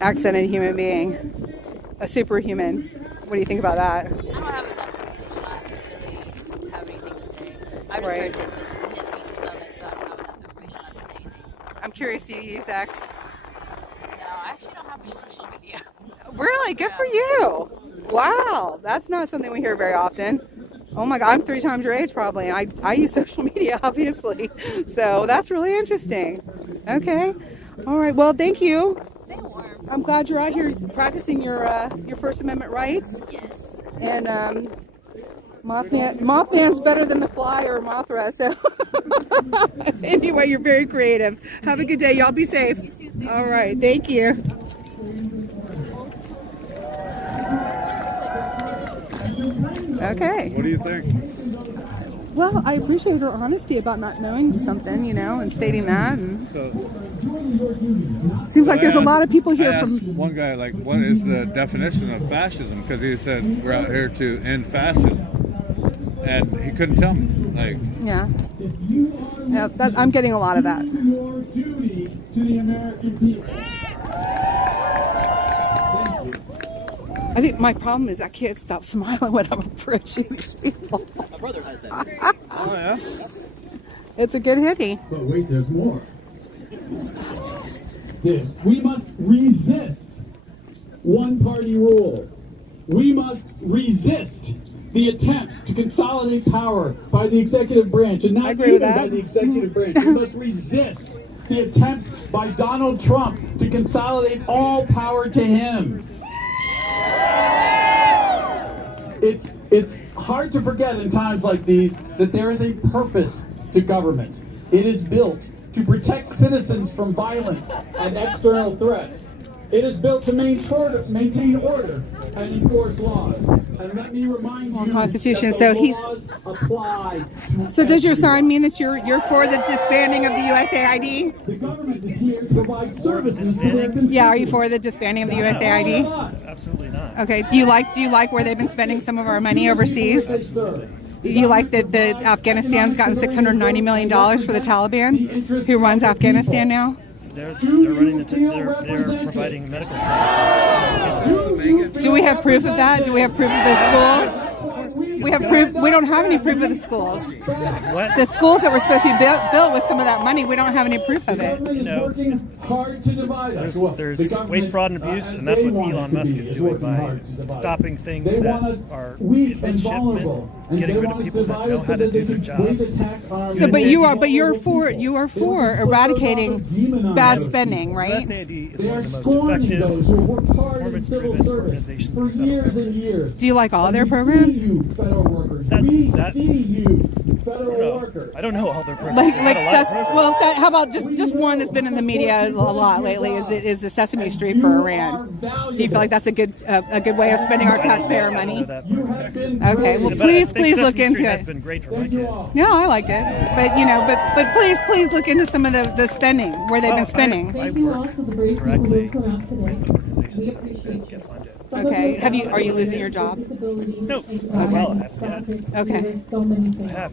accented human being, a superhuman. What do you think about that? I don't have enough information on it to really have anything to say. I've just heard nit pieces of it, so I don't have enough information on it to say anything. I'm curious, do you use X? No, I actually don't have much social media. Really? Good for you. Wow. That's not something we hear very often. Oh my God, I'm 3 times your age probably. I use social media, obviously. So that's really interesting. Okay. All right. Well, thank you. Stay warm. I'm glad you're out here practicing your First Amendment rights. Yes. And Mothman's better than the Fly or Mothra. So anyway, you're very creative. Have a good day. Y'all be safe. All right. Thank you. Okay. What do you think? Well, I appreciate her honesty about not knowing something, you know, and stating that. And seems like there's a lot of people here I asked from. one guy, like, what is the definition of fascism? Because he said we're out here to end fascism, and he couldn't tell me. Like, Yeah. Yeah, I'm getting a lot of that. I think my problem is I can't stop smiling when I'm approaching these people. My brother has that. oh yeah. It's a good hitty. But wait, there's more. We must resist one-party rule. We must resist the attempts to consolidate power by the executive branch, and not even by the executive branch. We must resist the attempts by Donald Trump to consolidate all power to him. It's hard to forget in times like these that there is a purpose to government. It is built to protect citizens from violence and external threats. It is built to maintain order and enforce laws. And let me remind you Constitution. that So the he's. laws apply to So does your everyone. sign mean that you're for the disbanding of the USAID? The government is here to provide services to their consumers. Yeah. Are you for the disbanding of the USAID? Absolutely not. Okay. Do you like where they've been spending some of our money overseas? Do you like that Afghanistan's gotten $690 million for the Taliban, who runs Afghanistan now? They're running they're providing medical services. Do we have proof of that? Do we have proof of the schools? We have proof. We don't have any proof of the schools. What? The schools that were supposed to be built with some of that money, we don't have any proof of it. You know, there's waste, fraud, and abuse, and that's what Elon Musk is doing by stopping things that are in midshipment, getting rid of people that know how to do their jobs. So, but you're for eradicating bad spending, right? USAID is one of the most effective, performance-driven organizations in the federal government. Do you like all their programs? I don't know all their programs. How about just one that's been in the media a lot lately is the Sesame Street for Iran. Do you feel like that's a good way of spending our taxpayer money? Okay, well please look into it. Has been great for my kids. No, I liked it, but please look into some of the spending where they've been spending. I work directly with organizations that get funded. Okay, are you losing your job? No. Well, I haven't yet. Okay. I have.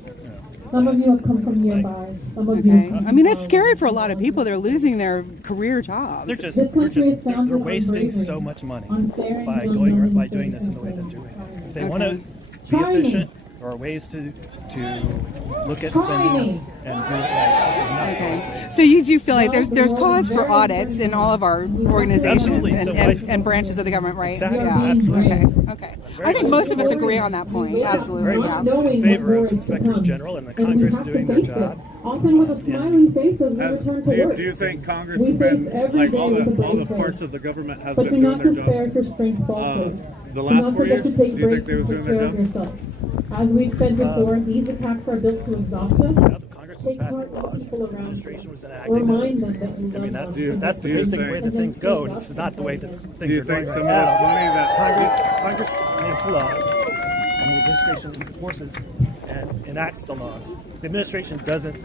Some of you have come from nearby. Some of you. I mean, it's scary for a lot of people. They're losing their career jobs. They're wasting so much money by doing this in the way they're doing it. If they want to be efficient, there are ways to look at spending and do it right. This is not okay. So you do feel like there's cause for audits in all of our organizations and branches of the government, right? Exactly. Yeah. Absolutely. Okay. I think most of us agree on that point. Absolutely. Very much in favor of inspectors general and the Congress doing their job. Often with a smiling face as we return to work. Do you think Congress has been, like all the parts of the government has been doing their job? The last 4 years, do you think they were doing their job? As we've said before, these attacks are built to exhaust us. Take heart of the people around you. Remind them that you love them. That's the basic way that things go. It's not the way that things are going right now. Congress makes the laws, and the administration enforces and enacts the laws. The administration doesn't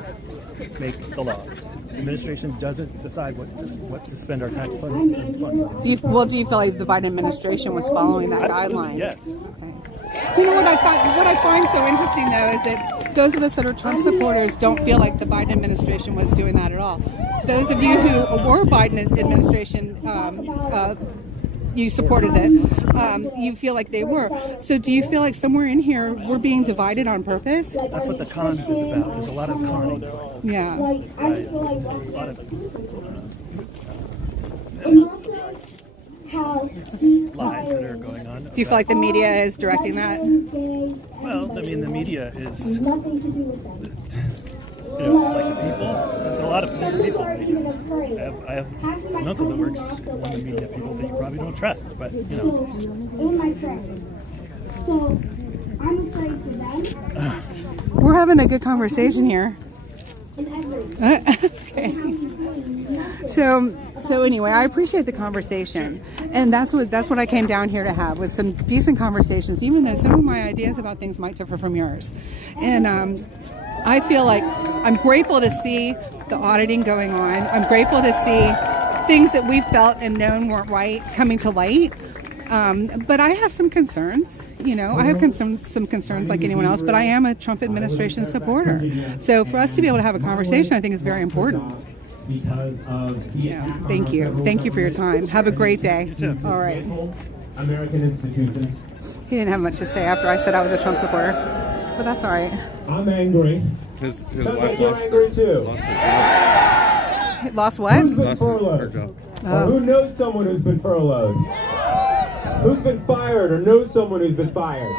make the laws. The administration doesn't decide what to spend our tax funds on. Do you feel like the Biden administration was following that guideline? Yes. Okay. You know what I find so interesting though is that those of us that are Trump supporters don't feel like the Biden administration was doing that at all. Those of you who were Biden administration, you supported it. You feel like they were. So do you feel like somewhere in here we're being divided on purpose? That's what the cons is about. There's a lot of conning. Yeah. A lot of lies that are going on. Do you feel like the media is directing that? Well, I mean, the media is, it's like the people. There's a lot of different people in the media. I have an uncle that works in the media, people that you probably don't trust, but, So I'm afraid for them. We're having a good conversation here. Okay. So anyway, I appreciate the conversation, and that's what I came down here to have, was some decent conversations, even though some of my ideas about things might differ from yours. And I feel like I'm grateful to see the auditing going on. I'm grateful to see things that we felt and known weren't right coming to light. But I have some concerns. I have some concerns like anyone else, but I am a Trump administration supporter. So for us to be able to have a conversation, I think is very important. Yeah, thank you. Thank you for your time. Have a great day. All right. American institutions. He didn't have much to say after I said I was a Trump supporter, but that's all right. I'm angry. His Sounds wife like you're angry too. Lost what? Who's been furloughed? Or who knows someone who's been furloughed? Who's been fired or knows someone who's been fired?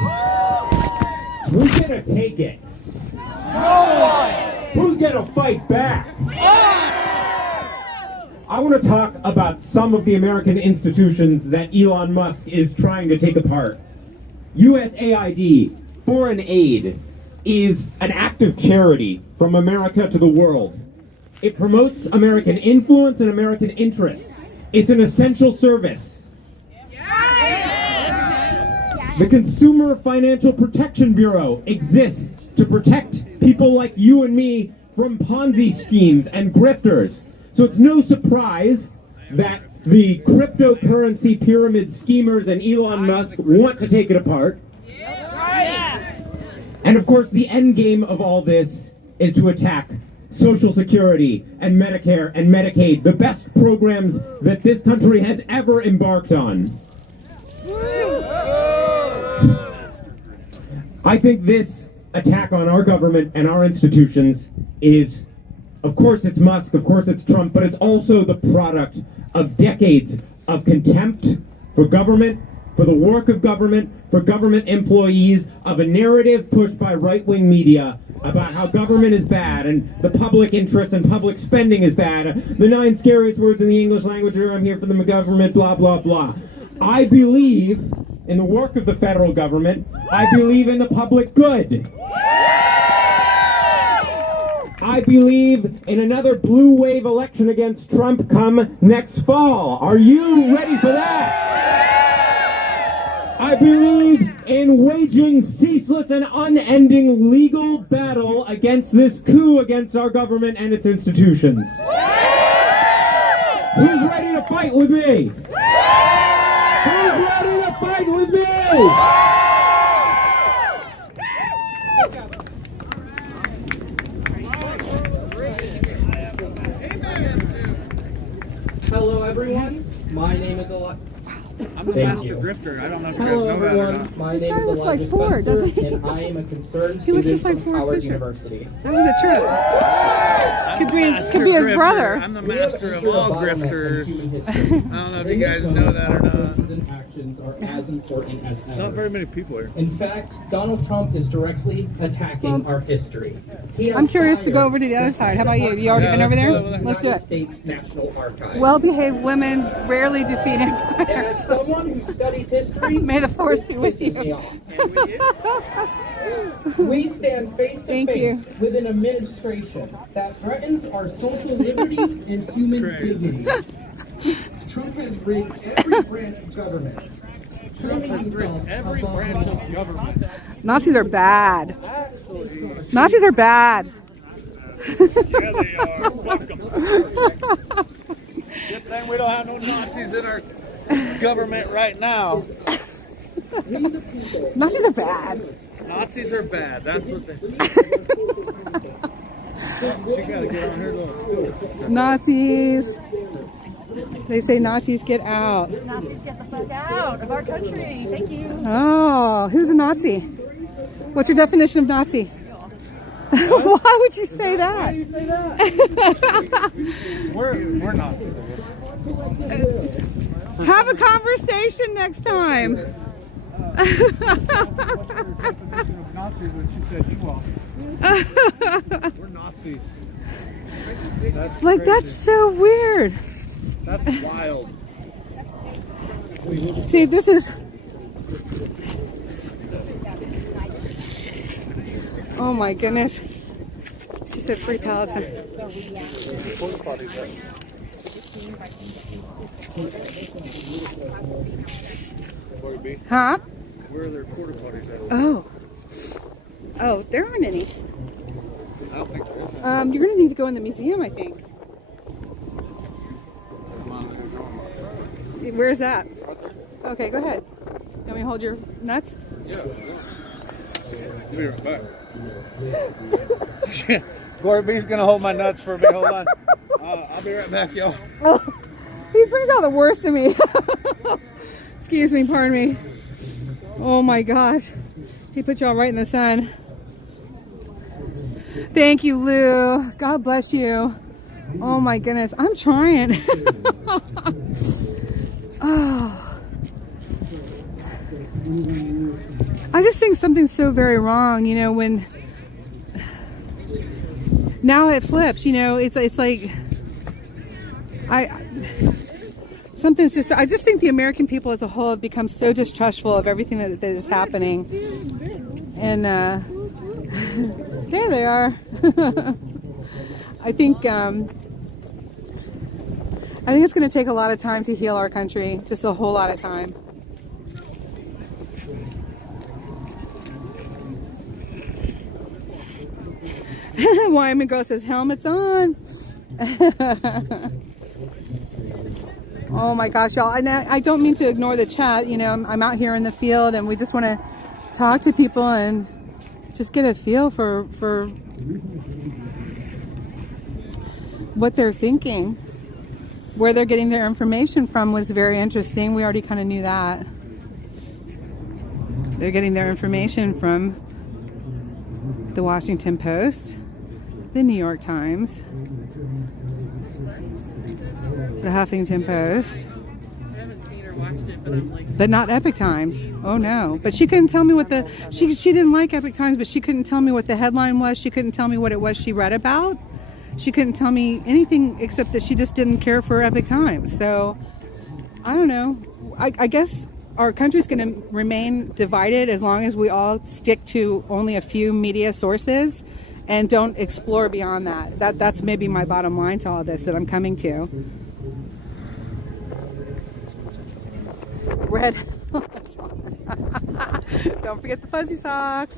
Who's gonna take it? No one! Who's gonna fight back? I want to talk about some of the American institutions that Elon Musk is trying to take apart. USAID, foreign aid, is an act of charity from America to the world. It promotes American influence and American interests. It's an essential service. The Consumer Financial Protection Bureau exists to protect people like you and me from Ponzi schemes and grifters. So it's no surprise that the cryptocurrency pyramid schemers and Elon Musk want to take it apart. And of course, the end game of all this is to attack Social Security and Medicare and Medicaid, the best programs that this country has ever embarked on. I think this attack on our government and our institutions is, of course it's Musk, of course it's Trump, but it's also the product of decades of contempt for government, for the work of government, for government employees, of a narrative pushed by right-wing media about how government is bad and the public interest and public spending is bad. The 9 scariest words in the English language are, I'm here for the government, blah, blah, blah. I believe in the work of the federal government. I believe in the public good. I believe in another blue wave election against Trump come next fall. Are you ready for that? I believe in waging ceaseless and unending legal battle against this coup against our government and its institutions. Who's ready to fight with me? Who's ready to fight with me? Hello, everyone. My name is I'm the master grifter. I don't know if you guys know that or not. My name is looks like Ford, doesn't he? And I am a concerned He looks student just like from Ford Howard Fisher. University. That was a trip. Could be his brother. I'm the master of all grifters. I don't know if you guys know that or not. Actions are as important as ever. Not very many people here. In fact, Donald Trump is directly attacking our history. I'm curious to go over to the other side. How about you? You already been over there? Let's do it. States National Archives. Well-behaved women rarely defeat And empires. as someone who studies history, May the force be with you. We stand face to Thank face you. with an administration that threatens our social liberties and human dignity. Trump has rigged every branch of government. Trump has rigged every branch of government. Nazis are bad. Nazis are bad. Yeah, they are. Fuck them. Good thing we don't have no Nazis in our government right now. Nazis are bad. Nazis are bad. That's what they. She gotta get on her little. Nazis. They say Nazis get out. Nazis get the fuck out of our country. Thank you. Oh, who's a Nazi? What's your definition of Nazi? Why would you say that? We're Nazis. Have a conversation next time. Nazis when she said you all. We're Nazis. Like, that's so weird. That's wild. See, this is Oh my goodness. She said free Palestine. Huh? Where are their porta potties at? Oh. Oh, there aren't any. I don't think there is. You're going to need to go in the museum, I think. Where's that? Okay, go ahead. Can we hold your nuts? Yeah. I'll be right back. GloryBee's gonna hold my nuts for me. Hold on. I'll be right back, y'all. Oh, he brings out the worst in me. Excuse me, pardon me. Oh my gosh. He put y'all right in the sun. Thank you, Lou. God bless you. Oh my goodness. I'm trying. Oh. I just think something's so very wrong, you know, when now it flips, you know, it's like something's just, I just think the American people as a whole have become so distrustful of everything that is happening. And there they are. I think it's going to take a lot of time to heal our country, just a whole lot of time. Wyoming girl says helmets on. Oh my gosh, y'all. And I don't mean to ignore the chat. You know, I'm out here in the field and we just want to talk to people and just get a feel for what they're thinking. Where they're getting their information from was very interesting. We already kind of knew that. They're getting their information from the Washington Post, the New York Times, the Huffington Post, but not Epic Times. Oh no. But she couldn't tell me what the, she didn't like Epic Times, but she couldn't tell me what the headline was. She couldn't tell me what it was she read about. She couldn't tell me anything except that she just didn't care for Epic Times. So, I don't know. I guess our country's going to remain divided as long as we all stick to only a few media sources and don't explore beyond that. That's maybe my bottom line to all this that I'm coming to. Red. Don't forget the fuzzy socks.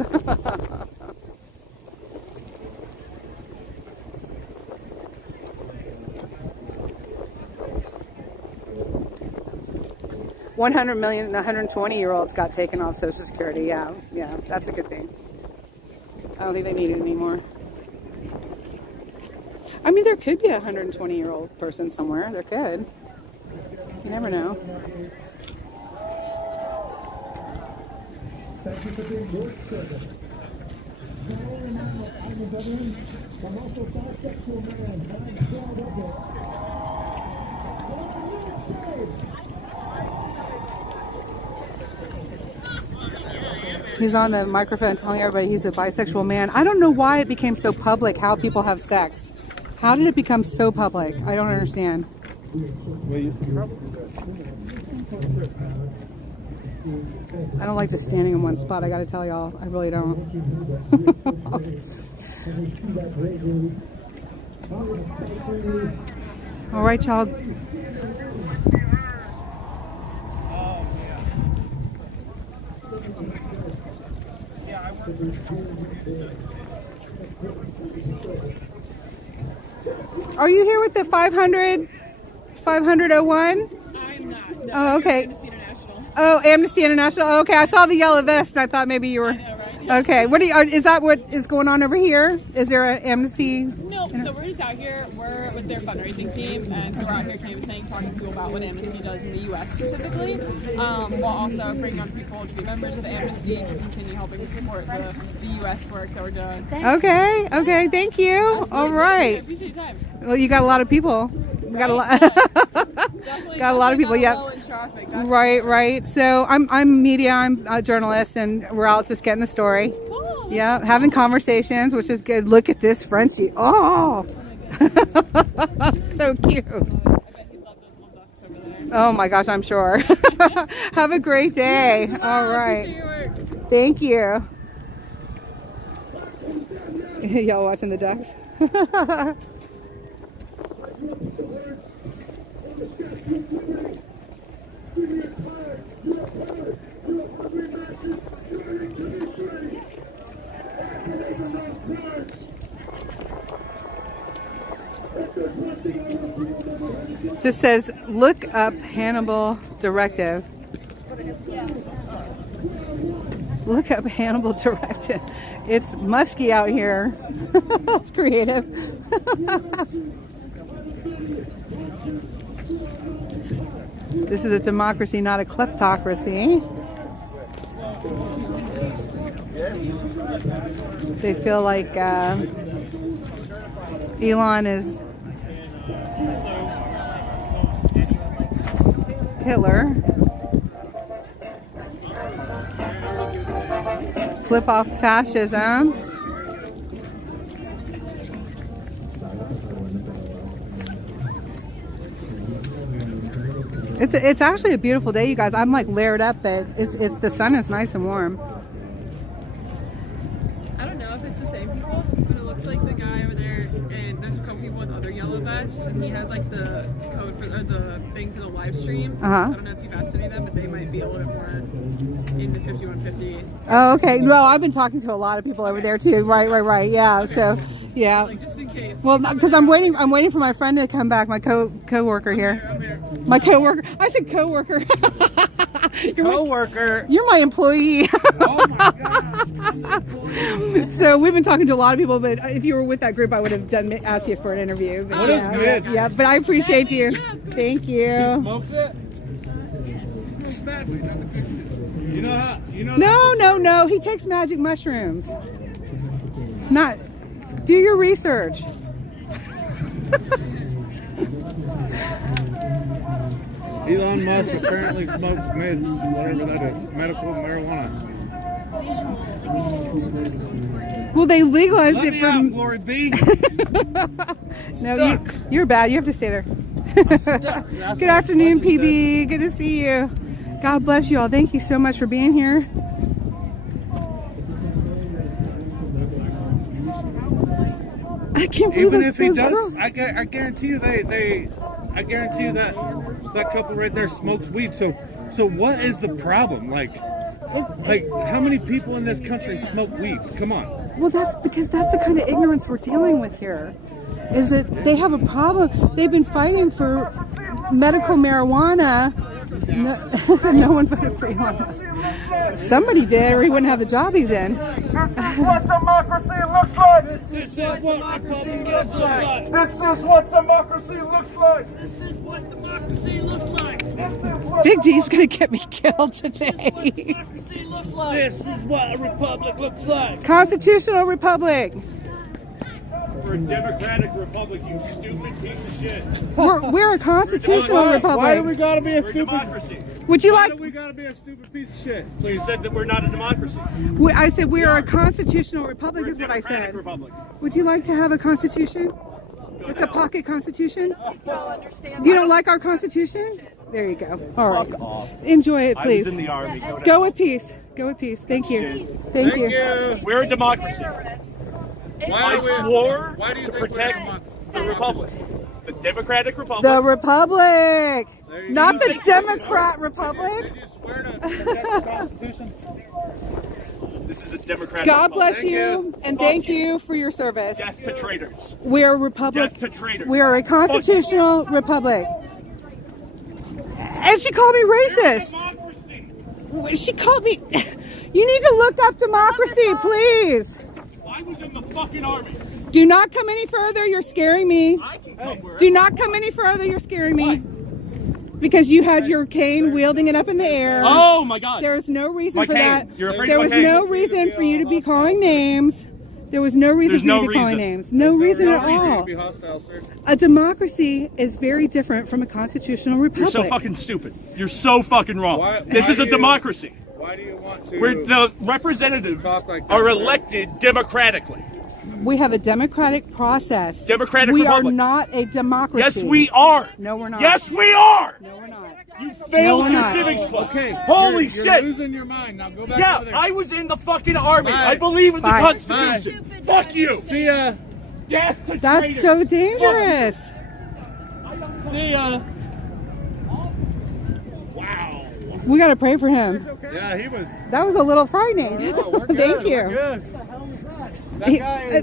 $100 million and 120-year-olds got taken off Social Security. Yeah, that's a good thing. I don't think they need it anymore. I mean, there could be a 120-year-old person somewhere. There could. You never know. Thank you for being good servant. I'm also bisexual man. I'm proud of it. He's on the microphone telling everybody he's a bisexual man. I don't know why it became so public how people have sex. How did it become so public? I don't understand. I don't like just standing in one spot. I gotta tell y'all, I really don't. All right, y'all. Are you here with the 500 500-01? I'm not. No, Oh, okay. Amnesty International. Oh, Amnesty International. Oh, okay, I saw the yellow vest and I thought maybe you were. I know, right? Yeah. Okay, what do you, is that what is going on over here? Is there an Amnesty? No, so we're just out here. We're with their fundraising team, and so we're out here canvassing, talking to people about what Amnesty does in the U.S. specifically, while also bringing on people to be members of the Amnesty to continue helping to support the U.S. work that we're doing. Okay, okay, thank you. Absolutely. All right. I appreciate your time. Well, you got a lot of people. We got a lot. Got a lot of people. Yeah. Right. So I'm media. I'm a journalist, and we're out just getting the story. Cool. Yeah, having conversations, which is good. Look at this Frenchie. Oh, so cute. Oh my gosh, I'm sure. Have a great day. All right. Thank you. Y'all watching the ducks? This says, look up Hannibal Directive. Look up Hannibal Directive. It's musky out here. It's creative. This is a democracy, not a kleptocracy. They feel like Elon is Hitler. Flip off fascism. It's actually a beautiful day, you guys. I'm like layered up, but it's the sun is nice and warm. I don't know if it's the same people, but it looks like the guy over there, and there's a couple people with other yellow vests, and he has like the code for the thing for the live stream. I don't know if you've asked any of them, but they might be a little bit more into 5150. Oh, okay. Well, I've been talking to a lot of people over there too. Right. Yeah. Okay. So, yeah. Like, just in case. Well, because I'm waiting for my friend to come back. My co-worker here. I'm here. My co-worker. I said co-worker. Co-worker. You're my employee. Oh my God. So we've been talking to a lot of people, but if you were with that group, I would have asked you for an interview. But What is Mitch? Yeah, but I appreciate you. Thank you. He smokes it? You know how? You know No. He takes magic mushrooms. Not. Do your research. Elon Musk apparently smokes mids, whatever that is, medical marijuana. Well, they legalized Let it me from out, GloryBee. No, you're bad. You have to stay there. Good afternoon, PB. Good to see you. God bless you all. Thank you so much for being here. I can't believe Even if he those does, girls. I guarantee you I guarantee you that couple right there smokes weed. So what is the problem? Like how many people in this country smoke weed? Come on. Well, that's because that's the kind of ignorance we're dealing with here. Is that they have a problem. They've been fighting for medical marijuana. No one voted for Elon Musk. Somebody did, or he wouldn't have the job he's in. This is what democracy looks like. This is what democracy looks like. This is what democracy looks like. This is what democracy looks like. Big D's gonna get me killed today. Democracy looks like. This is what a republic looks like. Constitutional republic. We're a democratic republic, you stupid piece of shit. We're a constitutional republic. Why do we gotta be a We're stupid democracy? Would you Why like? do we gotta be a stupid piece of shit? You said that we're not a democracy. I said we are a constitutional republic. We're a Is what I democratic said. republic. Would you like to have a constitution? It's a pocket constitution. You don't like our constitution? There you go. All right. Fuck off. Enjoy it, please. I was in the army. Go with peace. Go with peace. Thank you. Thank you. We're a democracy. I swore why do you to think protect the republic. The democratic republic. The republic. Not the Democrat republic. Did you swear to protect the Constitution? This is a democratic God republic. bless you, and thank you for your service. Death to traitors. We are a republic. Death to traitors. We are a constitutional republic. And she called me racist. She called me. You need to look up democracy, please. I was in the fucking army. Do not come any further. You're scaring me. I can come wherever. Do not come any further. You're scaring me. Because you had your cane wielding it up in the air. Oh my God. There was no reason My for cane. that. You're afraid There of my was cane. no reason for you to be calling names. There was no reason There's for you no to be calling reason. names. No reason at reason to all. be hostile, sir. A democracy is very different from a constitutional You're republic. so fucking stupid. You're so fucking wrong. This why is do a you- democracy. Why do you want to Where the representatives talk like that, are sir? elected democratically. We have a democratic process. Democratic we republic. are not a democracy. Yes, we are. No, we're not. Yes, we are. No, we're not. You failed your not. civics class. Okay, Holy you're shit. losing your mind. Now go back Yeah, over there. I was in the fucking army. Bye. I believe in the Bye. Constitution. Fuck you. See ya. Death to That's traitors. so dangerous. See ya. Wow. We got to pray for him. Yeah, he was. That was a little frightening. Thank you.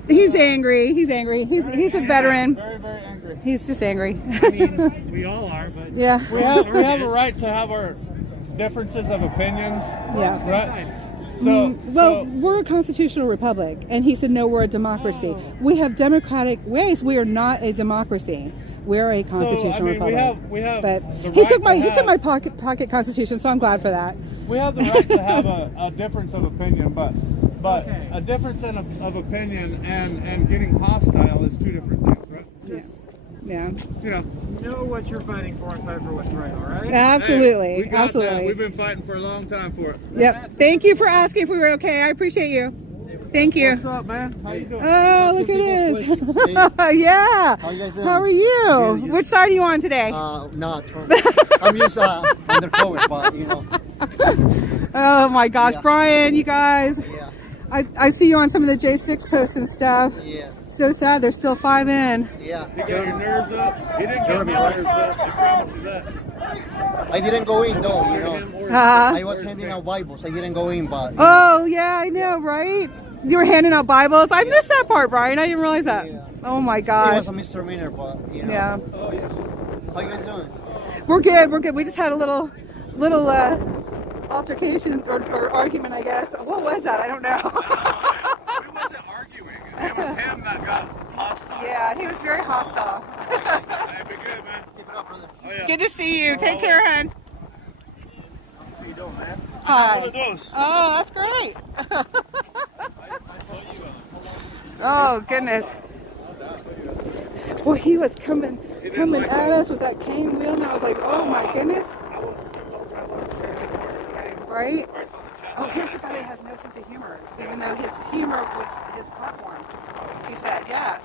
He's angry. He's angry. He's a veteran. Very, very angry. He's just angry. I mean, we all are, but Yeah. we have a right to have our differences of opinions. Yeah. Right. So, Well, we're a constitutional republic, and he said no, we're a democracy. We have democratic ways. We are not a democracy. We're a constitutional republic. we have. But the he right took to my pocket constitution, so I'm glad for that. We have the right to have a difference of opinion, but a difference of opinion and getting hostile is two different things, right? Yes. Yeah. Yeah. Know what you're fighting for and fight for what's right, all right? Absolutely. Hey, we got Absolutely. that. We've been fighting for a long time for it. Yep. Thank you for asking if we were okay. I appreciate you. Thank you. What's up, man? How you doing? Oh, look at this. Yeah. How you guys doing? How are you? Which side are you on today? No, Trump. I'm just undercover, but you know. Oh my gosh, Yeah. Brian, you guys. Yeah. I see you on some of the J6 posts and stuff. Yeah. So sad, there's still 5 in. Yeah. You got your nerves up? You didn't get my nerves up. I promise you that. I didn't go in though, you know. I was handing out Bibles. I didn't go in, but. Oh, yeah, I know, right? You were handing out Bibles. I missed that part, Brian. I didn't realize that. Oh my It gosh. was a misdemeanor, but you know. Yeah. Oh, yes. How you guys doing? We're good. We're good. We just had a little altercation or argument, I guess. What was that? I don't know. We wasn't arguing. It was him that got hostile. Yeah, he was very hostile. Hey, be good, man. Keep it up, brother. Oh, yeah. Good to see you. Take care, hon. How you doing, man? Hi. One of those. Oh, that's great. Oh, goodness. Boy, he was coming at us with that cane wheel, and I was like, oh my goodness. Right? Oh, here's the guy that has no sense of humor, even though his humor was his platform. He said, yes.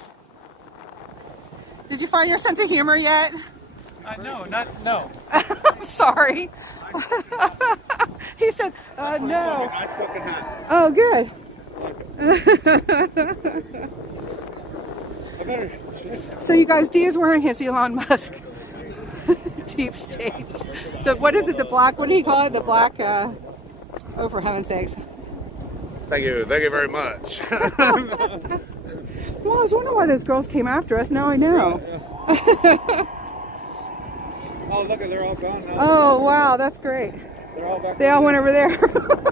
Did you find your sense of humor yet? No. I'm sorry. He said, no. Nice fucking hat. Oh, good. So you guys, D is wearing his Elon Musk deep state. What is it? The black, what do you call it? The black, oh, for heaven's sakes. Thank you very much. Well, I was wondering why those girls came after us. Now I know. Oh, look, they're all gone now. Oh, wow, that's great. They're all back. They all went over there.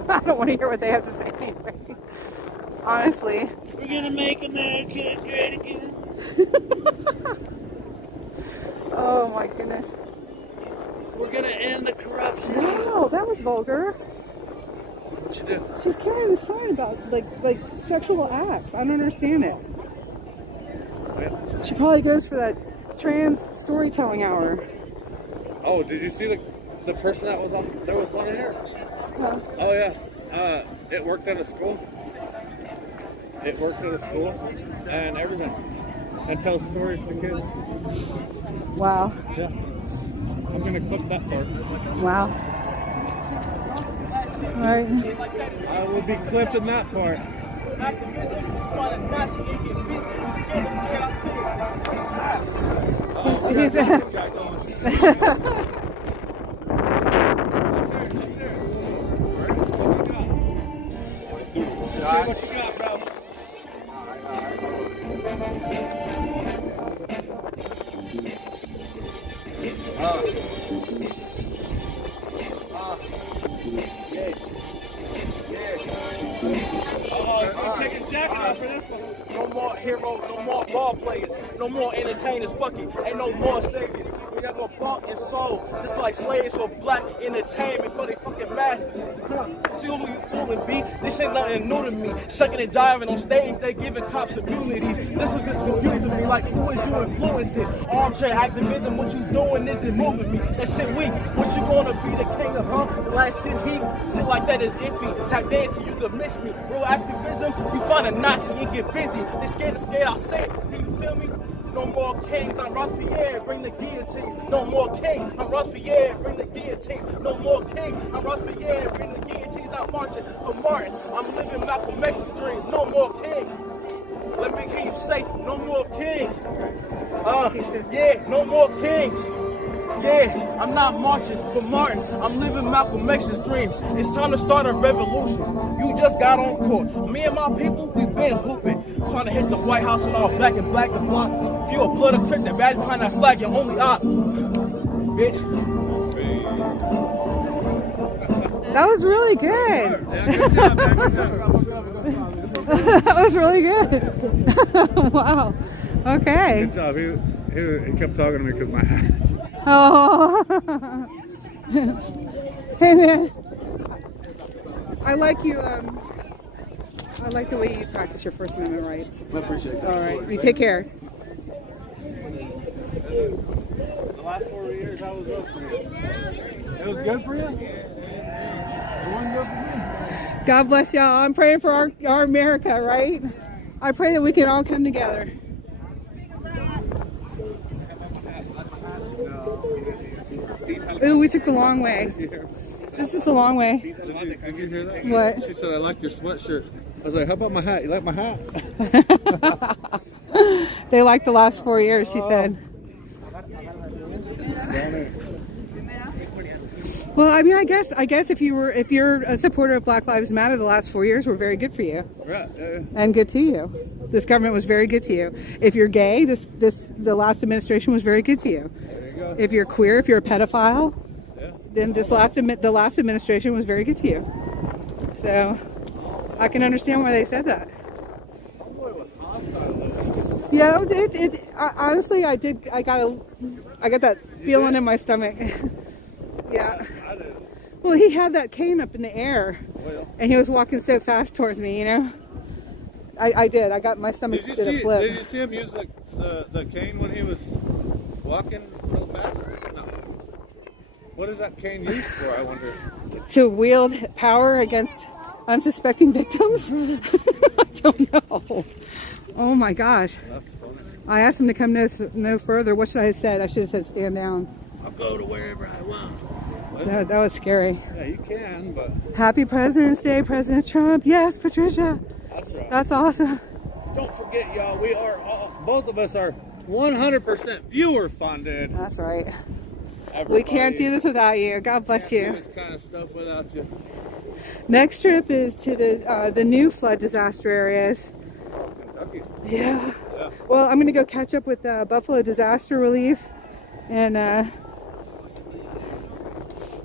I don't want to hear what they have to say anyway. Honestly. We're gonna make America great again. Oh my goodness. We're gonna end the corruption. Wow, that was vulgar. What you do? She's carrying a sign about like sexual acts. I don't understand it. She probably goes for that trans storytelling hour. Oh, did you see the person that was on? There was one in here. Huh? Oh yeah. It worked at a school. It worked at a school and everything, and tells stories to kids. Wow. Yeah. I'm gonna clip that part. Wow. All right. I will be clipping that part. See what you got, bro. Take his jacket off for this one. No more heroes, no more ball players, no more entertainers, fuck it, ain't no more saviors. We got go bought and sold, just like slaves for black entertainment for they fucking masters. See who you fooling, B? This ain't nothing new to me. Sucking and diving on stage, they giving cops immunities. This is confusing me, like who is you influencing? Armchair activism, what you doing isn't moving me. That shit weak. What you gonna be, the king of The last shit shit like that is iffy. Tap dancing, you could miss me. Real activism, you find a Nazi and get busy. They scared, I'll say it. Do you feel me? No more kings, I'm Robespierre, bring the guillotines. No more kings, I'm Robespierre, bring the guillotines. No more kings, I'm Robespierre, bring the guillotines. Not marching for Martin, I'm living Malcolm X's dreams. No more kings. Let me hear you say, no more kings. Yeah, no more kings. Yeah, I'm not marching for Martin. I'm living Malcolm X's dreams. It's time to start a revolution. You just got on court. Me and my people, we've been hooping. Trying to hit the White House with all black and black and block. If you a blood of crick that badge behind that flag, you're only op. Bitch. That was really good. That was really good. Wow. Okay. Good job. He kept talking to me because my hat. Oh. Hey man, I like you. I like the way you practice your First Amendment rights. I appreciate that. All right, you take care. The last 4 years, how was it for you? It was good for you? It wasn't good for me? God bless y'all. I'm praying for our America, right? I pray that we can all come together. Ooh, we took the long way. This is the long way. Did you hear that? What? She said, I like your sweatshirt. I was like, how about my hat? You like my hat? They like the last 4 years, she said. Well, I mean, I guess if you're a supporter of Black Lives Matter, the last 4 years were very good for you. Right. And good to you. This government was very good to you. If you're gay, the last administration was very good to you. There you go. If you're queer, if you're a pedophile, then the last administration was very good to you. So I can understand why they said that. Yeah, honestly, I got that feeling in my stomach. Yeah. Well, he had that cane up in the air, and he was walking so fast towards me, you know. I did. I got my stomach did a flip. Did you see him use the cane when he was walking real fast? No. What is that cane used for, I wonder? To wield power against unsuspecting victims? I don't know. Oh my gosh. I asked him to come no further. What should I have said? I should have said stand down. I'll go to wherever I want. That was scary. Yeah, you can, but... Happy President's Day, President Trump. Yes, Patricia. That's right. That's awesome. Don't forget, y'all, we are both of us are 100% viewer funded. That's right. Everybody. We can't do this without you. God bless you. Do this kind of stuff without you. Next trip is to the new flood disaster areas. Kentucky. Yeah. Well, I'm going to go catch up with Buffalo Disaster Relief and the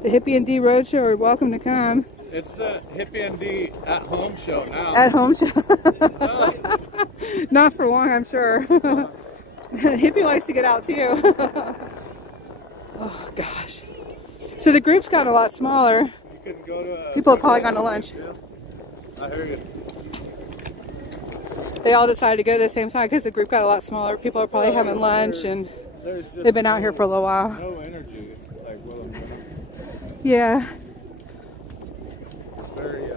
Hippie and D Roadshow are welcome to come. It's the Hippie and D at home show now. At home show. Not for long, I'm sure. Hippie likes to get out too. Oh gosh. So the group's gotten a lot smaller. You could go to people have probably gone to lunch. I hear you. They all decided to go to the same side because the group got a lot smaller. People are probably having lunch and they've been out here for a little while. No energy. Like, yeah. It's very,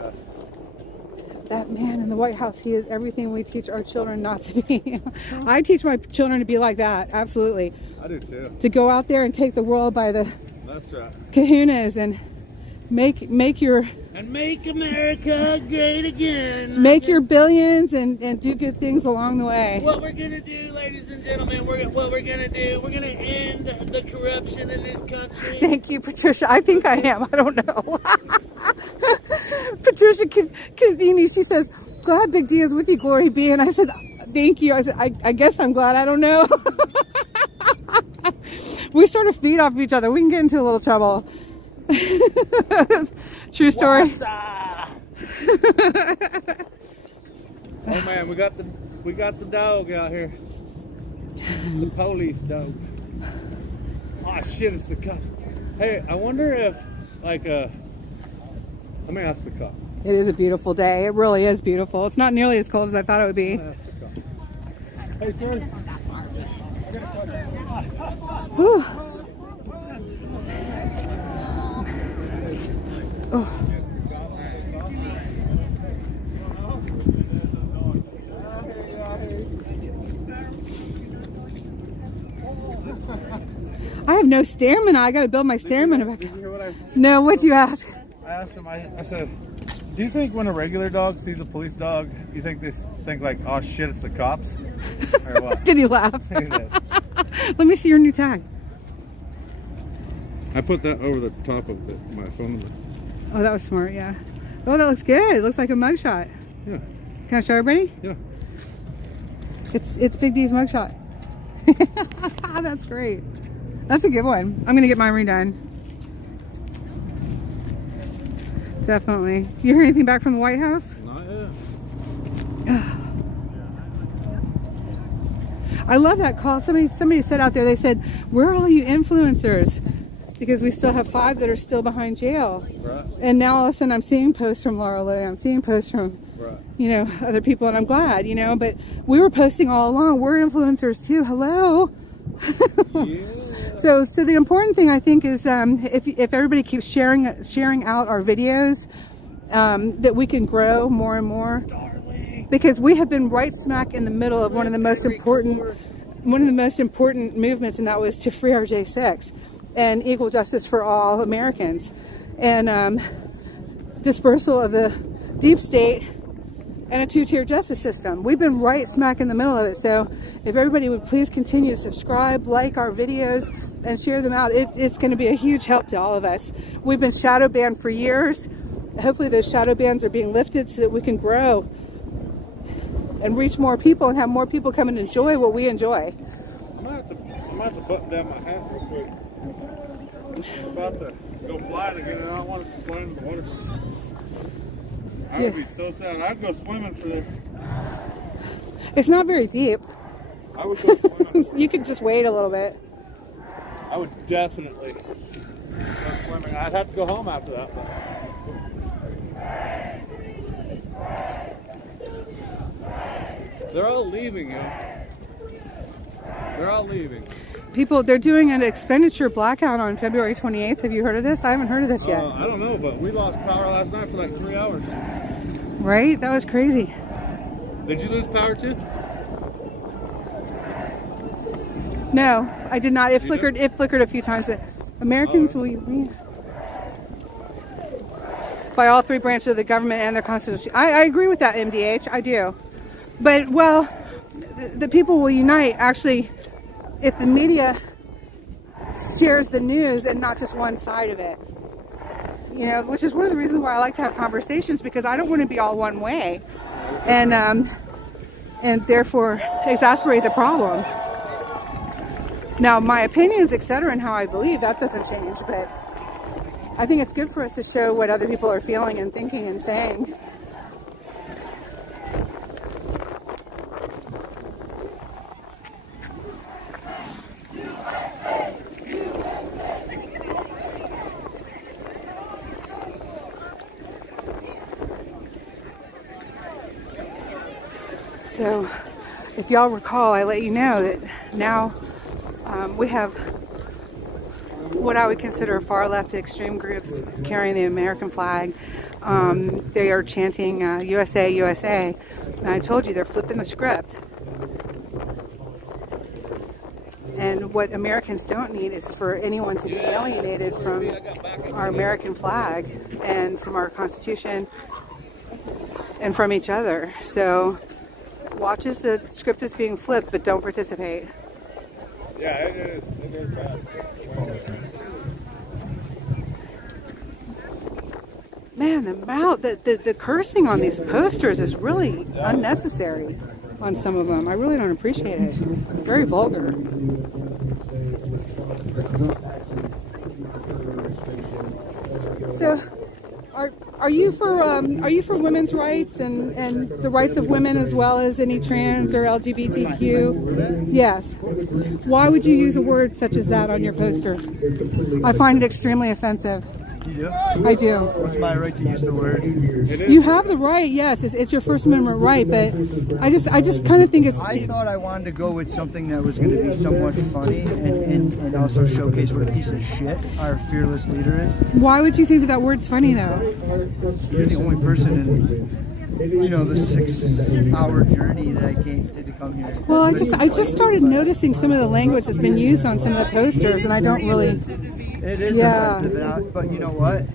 that man in the White House, he is everything we teach our children not to be. I teach my children to be like that, absolutely. I do too. To go out there and take the world by the That's right. kahunas and make your... And make America great again. Make your billions and do good things along the way. What we're going to do, ladies and gentlemen, we're going to end the corruption in this country. Thank you, Patricia. I think I am. I don't know. Patricia Candini, she says, glad Big D is with you, GloryBee. And I said, thank you. I said, I guess I'm glad. I don't know. We sort of feed off each other. We can get into a little trouble. True story. Oh man, we got the dog out here. The police dog. Oh shit, it's the cops. Hey, I wonder if let me ask the cop. It is a beautiful day. It really is beautiful. It's not nearly as cold as I thought it would be. Hey, sir. Whew. Oh. no stamina. I got to build my stamina back. Did you hear what I said? No, what'd you ask? I asked him, I said, do you think when a regular dog sees a police dog, you think they think like, oh shit, it's the cops? Or what? Did he laugh? He did. Let me see your new tag. I put that over the top of my phone. Oh, that was smart, yeah. Oh, that looks good. It looks like a mugshot. Yeah. Can I show everybody? Yeah. It's Big D's mugshot. That's great. That's a good one. I'm gonna get mine redone. Definitely. You hear anything back from the White House? Not yet. I love that call. Somebody said out there, they said, where are all you influencers? Because we still have 5 that are still behind jail. Right. And now all of a sudden I'm seeing posts from Laura Lou. I'm seeing posts from, you know, other people, and I'm glad, you know, but we were posting all along. We're influencers too. Hello. Yeah. So the important thing I think is if everybody keeps sharing out our videos, that we can grow more and more. Because we have been right smack in the middle of one of the most important movements, and that was to free our J6 and equal justice for all Americans, and dispersal of the deep state and a 2-tier justice system. We've been right smack in the middle of it. So if everybody would please continue to subscribe, like our videos, and share them out, it's going to be a huge help to all of us. We've been shadow banned for years. Hopefully those shadow bans are being lifted so that we can grow and reach more people and have more people come and enjoy what we enjoy. I'm gonna have to button down my hat real quick. I'm about to go flying again, and I don't want to fly into the water. I would be so sad. I'd go swimming for this. It's not very deep. I would go swimming. You could just wait a little bit. I would definitely go swimming. I'd have to go home after that. But... They're all leaving, yo. They're all leaving. People, they're doing an expenditure blackout on February 28th. Have you heard of this? I haven't heard of this yet. I don't know, but we lost power last night for like 3 hours. Right? That was crazy. Did you lose power too? No, I did not. It flickered. It flickered a few times, but Americans, we by all 3 branches of the government and their constitution. I agree with that, MDH. I do. But, well, the people will unite, actually, if the media shares the news and not just one side of it. You know, which is one of the reasons why I like to have conversations, because I don't want to be all one way and therefore exasperate the problem. Now, my opinions, etc., and how I believe, that doesn't change, but I think it's good for us to show what other people are feeling and thinking and saying. So, if y'all recall, I let you know that now we have what I would consider far left extreme groups carrying the American flag. They are chanting USA, USA. And I told you they're flipping the script. And what Americans don't need is for anyone to be alienated from our American flag and from our Constitution and from each other. So watch as the script is being flipped, but don't participate. Yeah, it is. It is bad. Man, the cursing on these posters is really unnecessary on some of them. I really don't appreciate it. Very vulgar. So, are you for women's rights and the rights of women as well as any trans or LGBTQ? Yes. Why would you use a word such as that on your poster? I find it extremely offensive. You do? I do. What's my right to use the word? You have the right, yes. It's your First Amendment right, but I just kind of think it's... I thought I wanted to go with something that was going to be somewhat funny and also showcase what a piece of shit our fearless leader is. Why would you think that word's funny, though? You're the only person you know, the 6-hour journey that I did to come here. Well, I just started noticing some of the language that's been used on some of the posters, and I don't really. It is offensive, but you know what?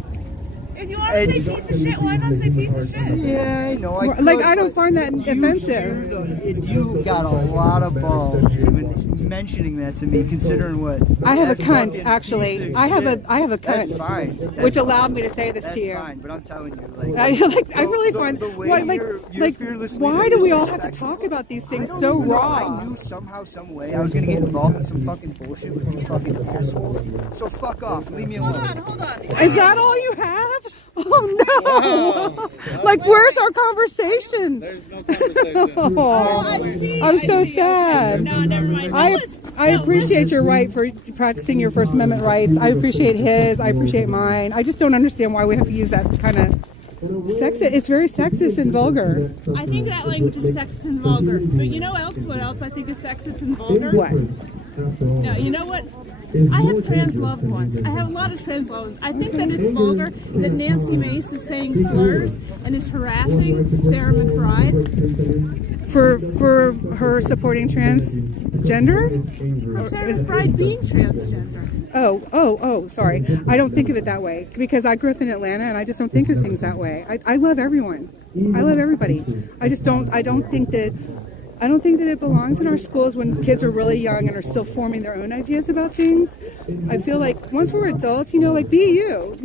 If you want to say piece of shit, why not say piece of shit? Yeah, I know. I don't find that offensive. You got a lot of balls even mentioning that to me, considering what I have a cunt, actually. I have a cunt. That's fine. Which allowed me to say this to you. That's fine, but I'm telling you, I really find why do we all have to talk about these things so raw? I knew somehow, some way, I was gonna get involved in some fucking bullshit with you fucking assholes. So fuck off. Leave me alone. Hold on. Is that all you have? Oh no! Like, where's our conversation? There's no conversation. Oh, I'm so sad. No, never mind. I appreciate your right for practicing your First Amendment rights. I appreciate his. I appreciate mine. I just don't understand why we have to use that kind of sexist. It's very sexist and vulgar. I think that language is sexist and vulgar. But you know what else I think is sexist and vulgar? What? No, you know what? I have trans loved ones. I have a lot of trans loved ones. I think that it's vulgar that Nancy Mace is saying slurs and is harassing Sarah McBride. For her supporting transgender? Sarah McBride being transgender. Oh, sorry. I don't think of it that way because I grew up in Atlanta and I just don't think of things that way. I love everyone. I love everybody. I don't think that it belongs in our schools when kids are really young and are still forming their own ideas about things. I feel like once we're adults, like, be you,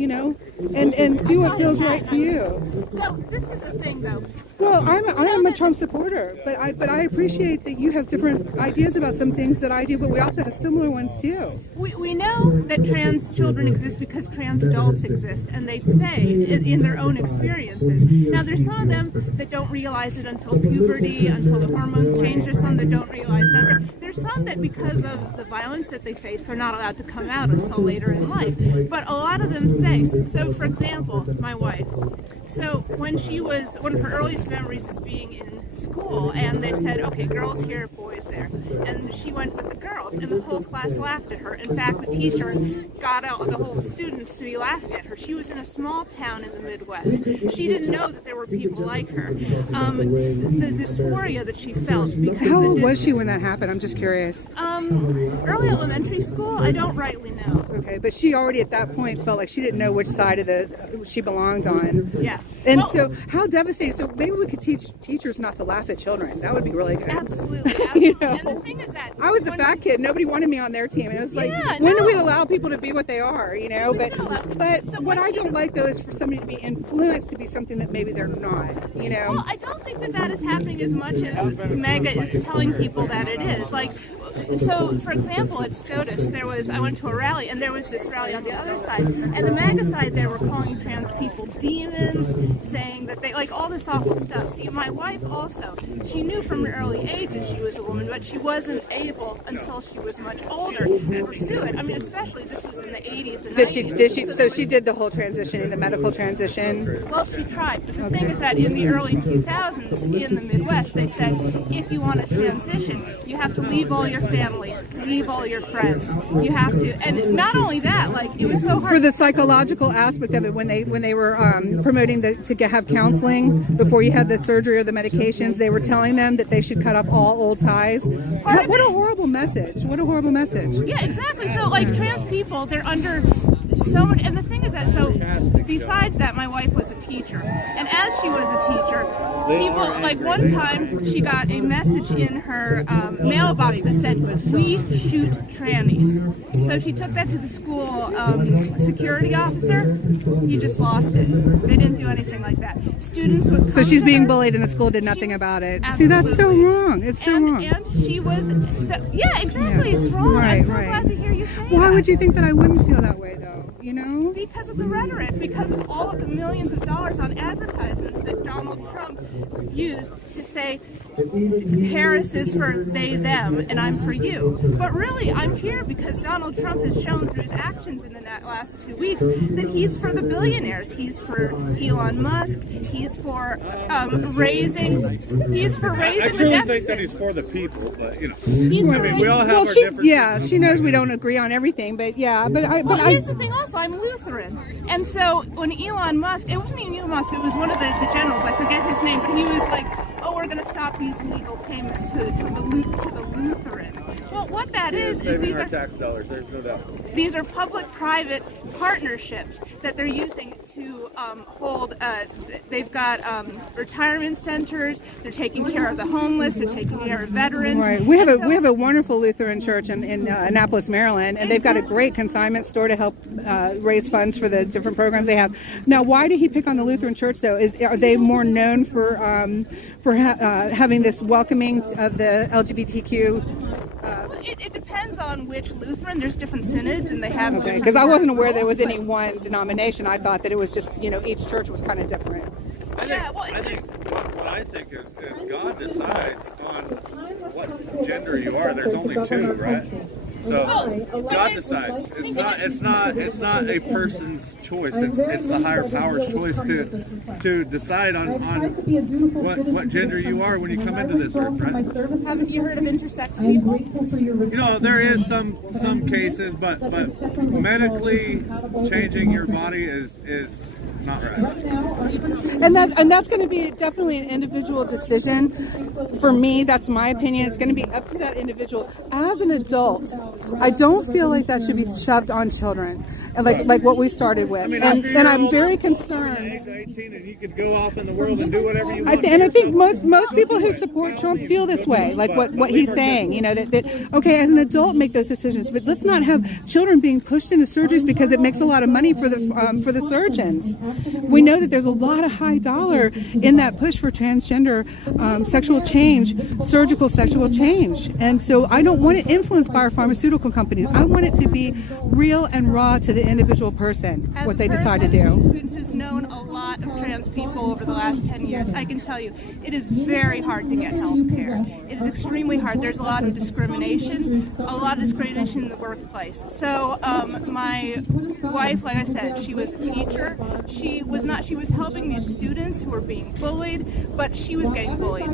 and do what feels right to you. So this is the thing, though. Well, I'm a Trump supporter, but I appreciate that you have different ideas about some things that I do, but we also have similar ones too. We know that trans children exist because trans adults exist, and they say in their own experiences. Now, there's some of them that don't realize it until puberty, until the hormones change. There's some that don't realize that. There's some that because of the violence that they face, they're not allowed to come out until later in life. But a lot of them say, so for example, my wife. So when she was, one of her earliest memories is being in school, and they said, okay, girls here, boys there. And she went with the girls, and the whole class laughed at her. In fact, the teacher got out the whole students to be laughing at her. She was in a small town in the Midwest. She didn't know that there were people like her. The dysphoria that she felt. Because how old was she when that happened? I'm just curious. Early elementary school, I don't rightly know. Okay, but she already at that point felt like she didn't know which side of she belonged on. Yeah. And so how devastating. So maybe we could teach teachers not to laugh at children. That would be really good. Absolutely. And the thing is that I was the fat kid. Nobody wanted me on their team. And it was like, when do we allow people to be what they are, But what I don't like, though, is for somebody to be influenced to be something that maybe they're not, Well, I don't think that is happening as much as MAGA is telling people that it is. Like, so, for example, at SCOTUS, I went to a rally, and there was this rally on the other side, and the MAGA side, they were calling trans people demons, saying that they, like, all this awful stuff. See, my wife also, she knew from an early age that she was a woman, but she wasn't able until she was much older to pursue it. I mean, especially, this was in the 80s and 90s. So she did the whole transition, the medical transition? Well, she tried, but the thing is that in the early 2000s, in the Midwest, they said, if you want to transition, you have to leave all your family, leave all your friends. You have to, and not only that, like, it was so hard for the psychological aspect of it when they were promoting to have counseling before you had the surgery or the medications. They were telling them that they should cut off all old ties. What a horrible message! What a horrible message! Yeah, exactly. So, like, trans people, they're under so many, and the thing is that, so besides that, my wife was a teacher, and as she was a teacher, people, like, one time she got a message in her mailbox that said, "We shoot trannies." So she took that to the school security officer. He just lost it. They didn't do anything like that. Students would come so she's to being her. bullied and the school did nothing about it. Absolutely. See, that's so wrong. It's so wrong. And she was, yeah, exactly, it's wrong. I'm so glad to hear you say that. Why would you think that I wouldn't feel that way, though? Because of the rhetoric, because of all of the millions of dollars on advertisements that Donald Trump used to say, Harris is for they, them, and I'm for you. But really, I'm here because Donald Trump has shown through his actions in the last 2 weeks that he's for the billionaires. He's for Elon Musk. He's for raising I the truly deficit. think that he's for the people, but He's I mean, we all have our differences. Yeah, she knows we don't agree on everything, but yeah, but here's the thing also. also I'm Lutheran. And so when Elon Musk, it wasn't even Elon Musk, it was one of the generals, I forget his name, but he was like, oh, we're going to stop these illegal payments to the Lutherans. Well, what that is these are tax dollars. There's no doubt. These are public-private partnerships that they're using to hold. They've got retirement centers. They're taking care of the homeless. They're taking care of veterans. Right. We have a wonderful Lutheran church in Annapolis, Maryland, and they've got a great consignment store to help raise funds for the different programs they have. Now, why did he pick on the Lutheran church though? Are they more known for having this welcoming of the LGBTQ? It depends on which Lutheran. There's different synods, and they have. Okay, because I wasn't aware there was any one denomination. I thought that it was just each church was kind of different. I think what I think is God decides on what gender you are. There's only two, right? So God decides. It's not a person's choice. It's the higher power's choice to decide on what gender you are when you come into this earth, right? Haven't you heard of intersex people? You know, there is some cases, but medically changing your body is not right. And that's going to be definitely an individual decision. For me, that's my opinion. It's going to be up to that individual. As an adult, I don't feel like that should be shoved on children, like what we started with. And I'm very concerned. Age 18 and you could go off in the world and do whatever you want. And I think most people who support Trump feel this way, like what he's saying. That okay, as an adult, make those decisions, but let's not have children being pushed into surgeries because it makes a lot of money for the surgeons. We know that there's a lot of high dollar in that push for transgender sexual change, surgical sexual change. And so I don't want it influenced by our pharmaceutical companies. I want it to be real and raw to the individual person, what they decide to do. Who's known a lot of trans people over the last 10 years, I can tell you, it is very hard to get health care. It is extremely hard. There's a lot of discrimination in the workplace. So my wife, like I said, she was a teacher. She was helping the students who were being bullied, but she was getting bullied.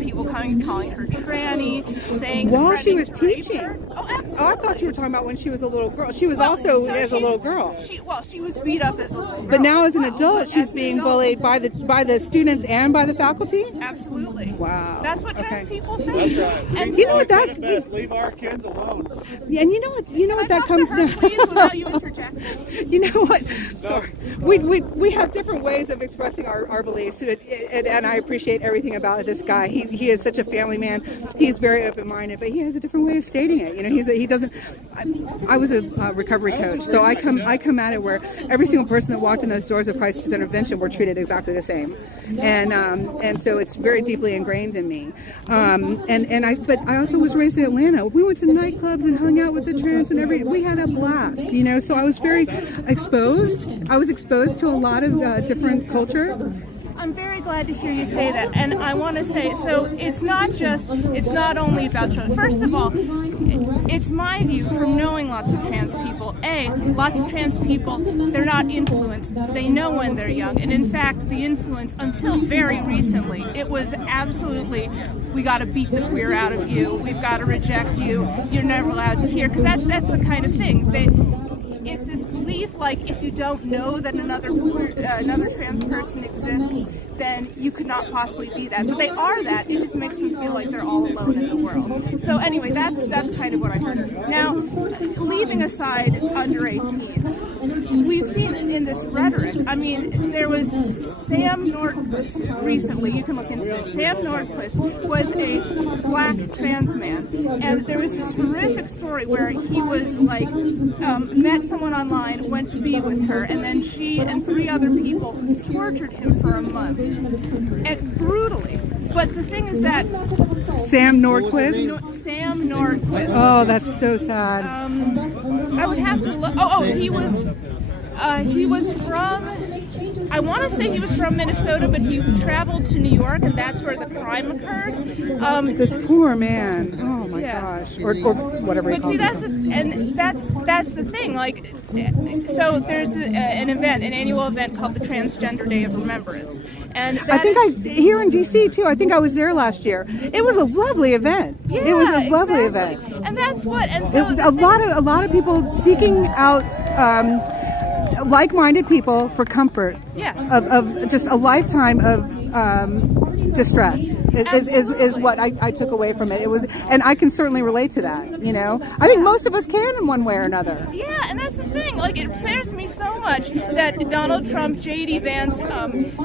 People calling her tranny, saying while she was teaching. Oh, absolutely. Oh, I thought you were talking about when she was a little girl. She was also as a little girl. She was beat up as a little girl. But now as an adult, she's being bullied by the students and by the faculty? Absolutely. Wow. That's what trans people think. That's right. And you know what that leave our kids alone. Yeah, and you know what that comes down. Please, without you interjecting. You know what? Sorry. We have different ways of expressing our beliefs, and I appreciate everything about this guy. He is such a family man. He's very open-minded, but he has a different way of stating it. He doesn't. I was a recovery coach, so I come at it where every single person that walked in those doors of crisis intervention were treated exactly the same, and so it's very deeply ingrained in me. But I also was raised in Atlanta. We went to nightclubs and hung out with the trans and we had a blast, So I was very exposed. I was exposed to a lot of different culture. I'm very glad to hear you say that, and I want to say, so it's not only about children. First of all, it's my view from knowing lots of trans people, lots of trans people, they're not influenced. They know when they're young, and in fact, the influence until very recently, it was absolutely, we got to beat the queer out of you, we've got to reject you, you're never allowed to hear, because that's the kind of thing. It's this belief, like, if you don't know that another trans person exists, then you could not possibly be that. But they are that. It just makes them feel like they're all alone in the world. So anyway, that's kind of what I heard. Now, leaving aside under 18, we've seen in this rhetoric. I mean, there was Sam Nordquist recently. You can look into this. Sam Nordquist was a black trans man, and there was this horrific story where he was like met someone online, went to be with her, and then she and 3 other people tortured him for a month, and brutally. But the thing is that Sam Nordquist. Sam Nordquist. Oh, that's so sad. I would have to look. He was from. I want to say he was from Minnesota, but he traveled to New York, and that's where the crime occurred. This poor man. Oh my gosh, or whatever. But see, that's the thing. Like, so there's an annual event called the Transgender Day of Remembrance, and I think here in DC too. I think I was there last year. It was a lovely event. Yeah, it was a lovely event, and that's what. And so a lot of people seeking out. like-minded people for comfort. Yes. Of just a lifetime of distress is what I took away from it. It was, and I can certainly relate to that. You know, I think most of us can in one way or another. Yeah, and that's the thing. Like, it upsets me so much that Donald Trump, J.D. Vance,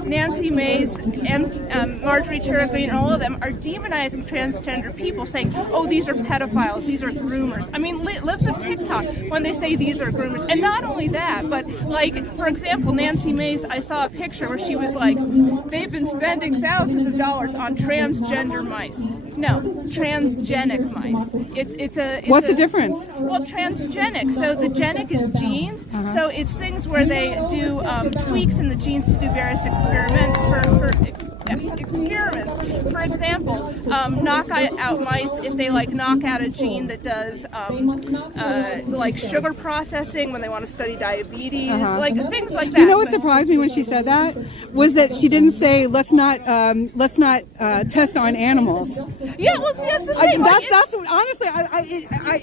Nancy Mace, and Marjorie Taylor Greene, and all of them are demonizing transgender people, saying, "Oh, these are pedophiles, these are groomers." I mean, lips of TikTok when they say these are groomers. And not only that, but like, for example, Nancy Mace, I saw a picture where she was like, "They've been spending thousands of dollars on transgender mice." No, transgenic mice. What's the difference? Well, transgenic. So the genic is genes. So it's things where they do tweaks in the genes to do various experiments experiments. For example, knock out mice if they like knock out a gene that does like sugar processing when they want to study diabetes, like things like that. You know what surprised me when she said that was that she didn't say let's not test on animals. Yeah, well, see, that's the thing. That's honestly,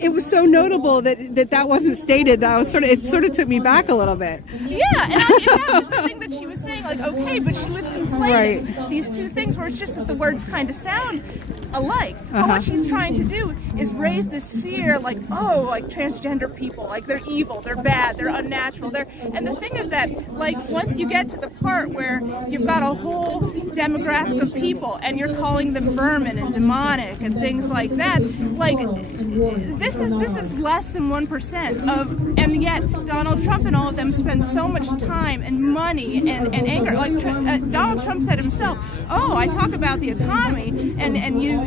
it was so notable that wasn't stated. That I was it sort of took me back a little bit. Yeah, and that was the thing that she was saying. Like, okay, but she was conflating these two things where it's just that the words kind of sound alike. But what she's trying to do is raise this fear, like, oh, like transgender people, like they're evil, they're bad, they're unnatural. And the thing is that, like, once you get to the part where you've got a whole demographic of people and you're calling them vermin and demonic and things like that, like, this is less than 1% of, and yet Donald Trump and all of them spend so much time and money and anger. Like Donald Trump said himself, "Oh, I talk about the economy, and you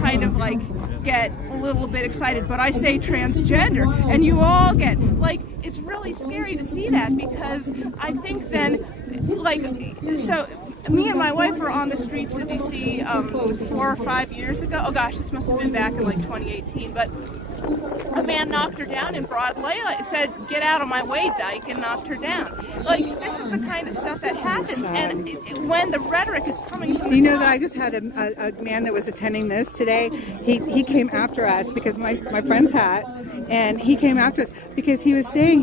kind of like get a little bit excited, but I say transgender, and you all get like." It's really scary to see that, because I think then, like, so me and my wife were on the streets of DC 4 or 5 years ago. Oh gosh, this must have been back in like 2018, but a man knocked her down in broad daylight, said, "Get out of my way, dyke," and knocked her down. Like, this is the kind of stuff that happens, and when the rhetoric is coming from Do you know that I just had a man that was attending this today? He came after us because my friend's hat, and he came after us because he was saying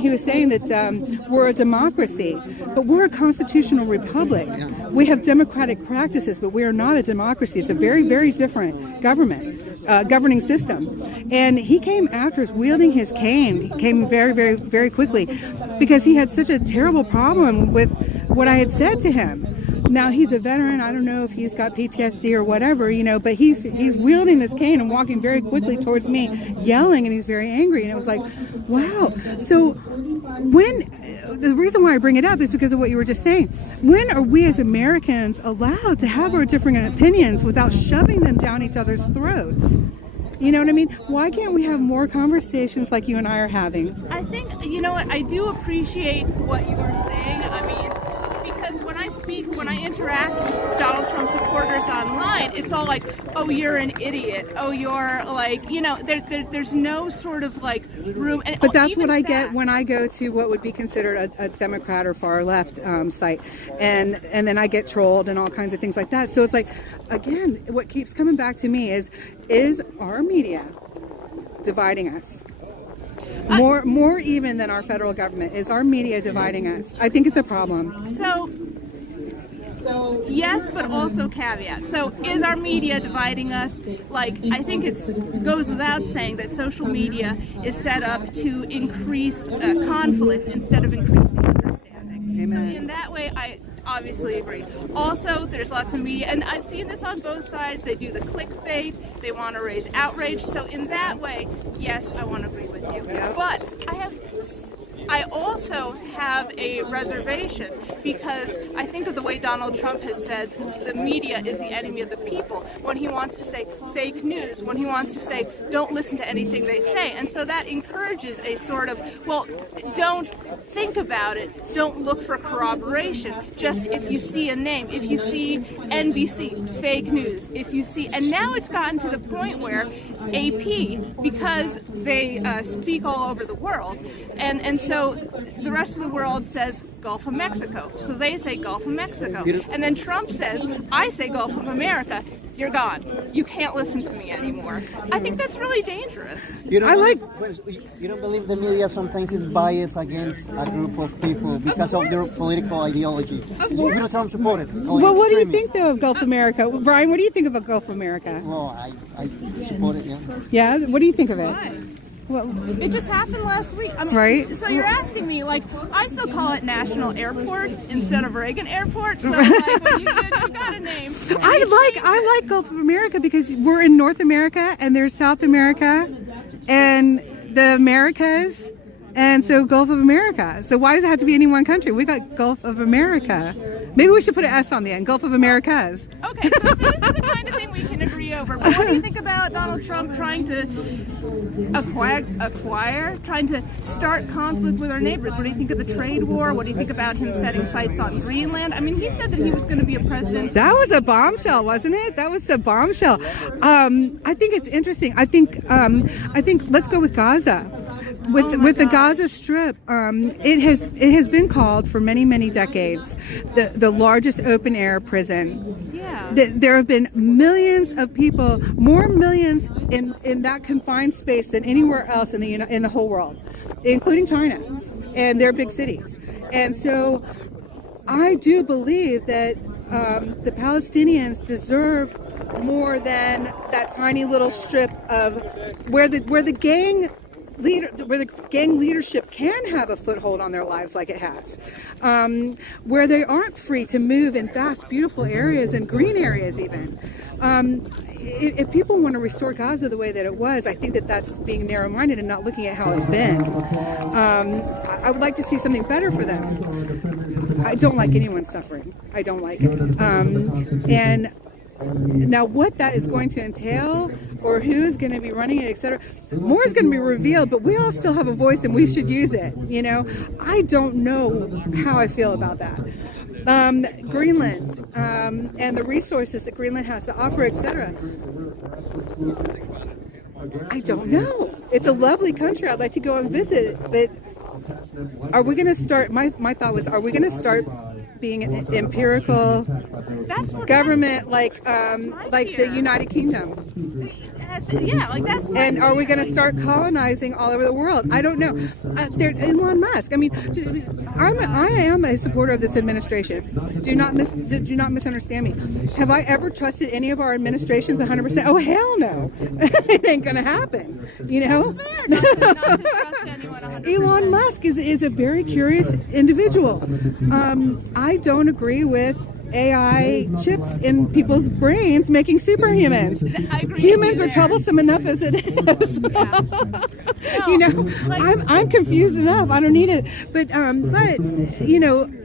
that we're a democracy, but we're a constitutional republic. We have democratic practices, but we are not a democracy. It's a very, very different governing system. And he came after us wielding his cane. He came very, very, very quickly because he had such a terrible problem with what I had said to him. Now, he's a veteran. I don't know if he's got PTSD or whatever, you know, but he's wielding this cane and walking very quickly towards me, yelling, and he's very angry. And it was like, wow. So the reason why I bring it up is because of what you were just saying. When are we as Americans allowed to have our different opinions without shoving them down each other's throats? You know what I mean? Why can't we have more conversations like you and I are having? I think, you know what, I do appreciate what you were saying. I mean, because when I interact with Donald Trump supporters online, it's all like, "Oh, you're an idiot. Oh, you're like," you know, there's no sort of like room. And, but that's what I get when I go to what would be considered a Democrat or far left site, and then I get trolled and all kinds of things like that. So it's like, again, what keeps coming back to me is our media dividing us? More even than our federal government. Is our media dividing us? I think it's a problem. So yes, but also caveat. So is our media dividing us? Like, I think it goes without saying that social media is set up to increase conflict instead of increasing understanding. Amen. So in that way, I obviously agree. Also, there's lots of media, and I've seen this on both sides. They do the clickbait. They want to raise outrage. So in that way, yes, I want to agree with you. But I also have a reservation, because I think of the way Donald Trump has said the media is the enemy of the people, when he wants to say fake news, when he wants to say don't listen to anything they say. And so that encourages a sort of, well, don't think about it, don't look for corroboration, just if you see a name, if you see NBC, fake news, if you see, and now it's gotten to the point where AP, because they speak all over the world, and so So the rest of the world says Gulf of Mexico. So they say Gulf of Mexico. And then Trump says, I say Gulf of America. You're gone. You can't listen to me anymore. I think that's really dangerous. You don't believe the media sometimes is biased against a group of people because of their political ideology. You're a Trump supporter. Well, what do you think, though, of Gulf America? Brian, what do you think about Gulf America? Well, I support it, yeah. Yeah? What do you think of it? Well, it just happened last week. I mean, right? So you're asking me, like, I still call it National Airport instead of Reagan Airport. So like, when you've got a name. I like Gulf of America because we're in North America and there's South America and the Americas, and so Gulf of America. So why does it have to be any one country? We got Gulf of America. Maybe we should put an S on the end. Gulf of Americas. Okay, so this is the kind of thing we can agree over. But what do you think about Donald Trump trying to trying to start conflict with our neighbors? What do you think of the trade war? What do you think about him setting sights on Greenland? I mean, he said that he was going to be a president. That was a bombshell, wasn't it? That was a bombshell. I think it's interesting. I think let's go with Gaza. With the Gaza Strip, it has been called for many decades the largest open air prison. Yeah. There have been millions of people, more millions in that confined space than anywhere else in the whole world, including China and their big cities. And so, I do believe that the Palestinians deserve more than that tiny little strip of where the gang leadership can have a foothold on their lives like it has, where they aren't free to move in vast, beautiful areas and green areas even. If people want to restore Gaza the way that it was, I think that that's being narrow-minded and not looking at how it's been. I would like to see something better for them. I don't like anyone suffering. I don't like it. And now what that is going to entail or who's going to be running it, etc., more is going to be revealed, but we all still have a voice and we should use it. I don't know how I feel about that. Greenland and the resources that Greenland has to offer, etc. I don't know. It's a lovely country. I'd like to go and visit it, but are we going to start? My thought was, are we going to start being an empirical government like the United Kingdom? Yeah, like that's. And are we going to start colonizing all over the world? I don't know. Elon Musk. I mean, I am a supporter of this administration. Do not misunderstand me. Have I ever trusted any of our administrations 100%? Oh hell no! It ain't going to happen. Not to trust anyone 100%. Elon Musk is a very curious individual. I don't agree with AI chips in people's brains making superhumans. Humans are troublesome enough as it is. I'm confused enough. I don't need it. But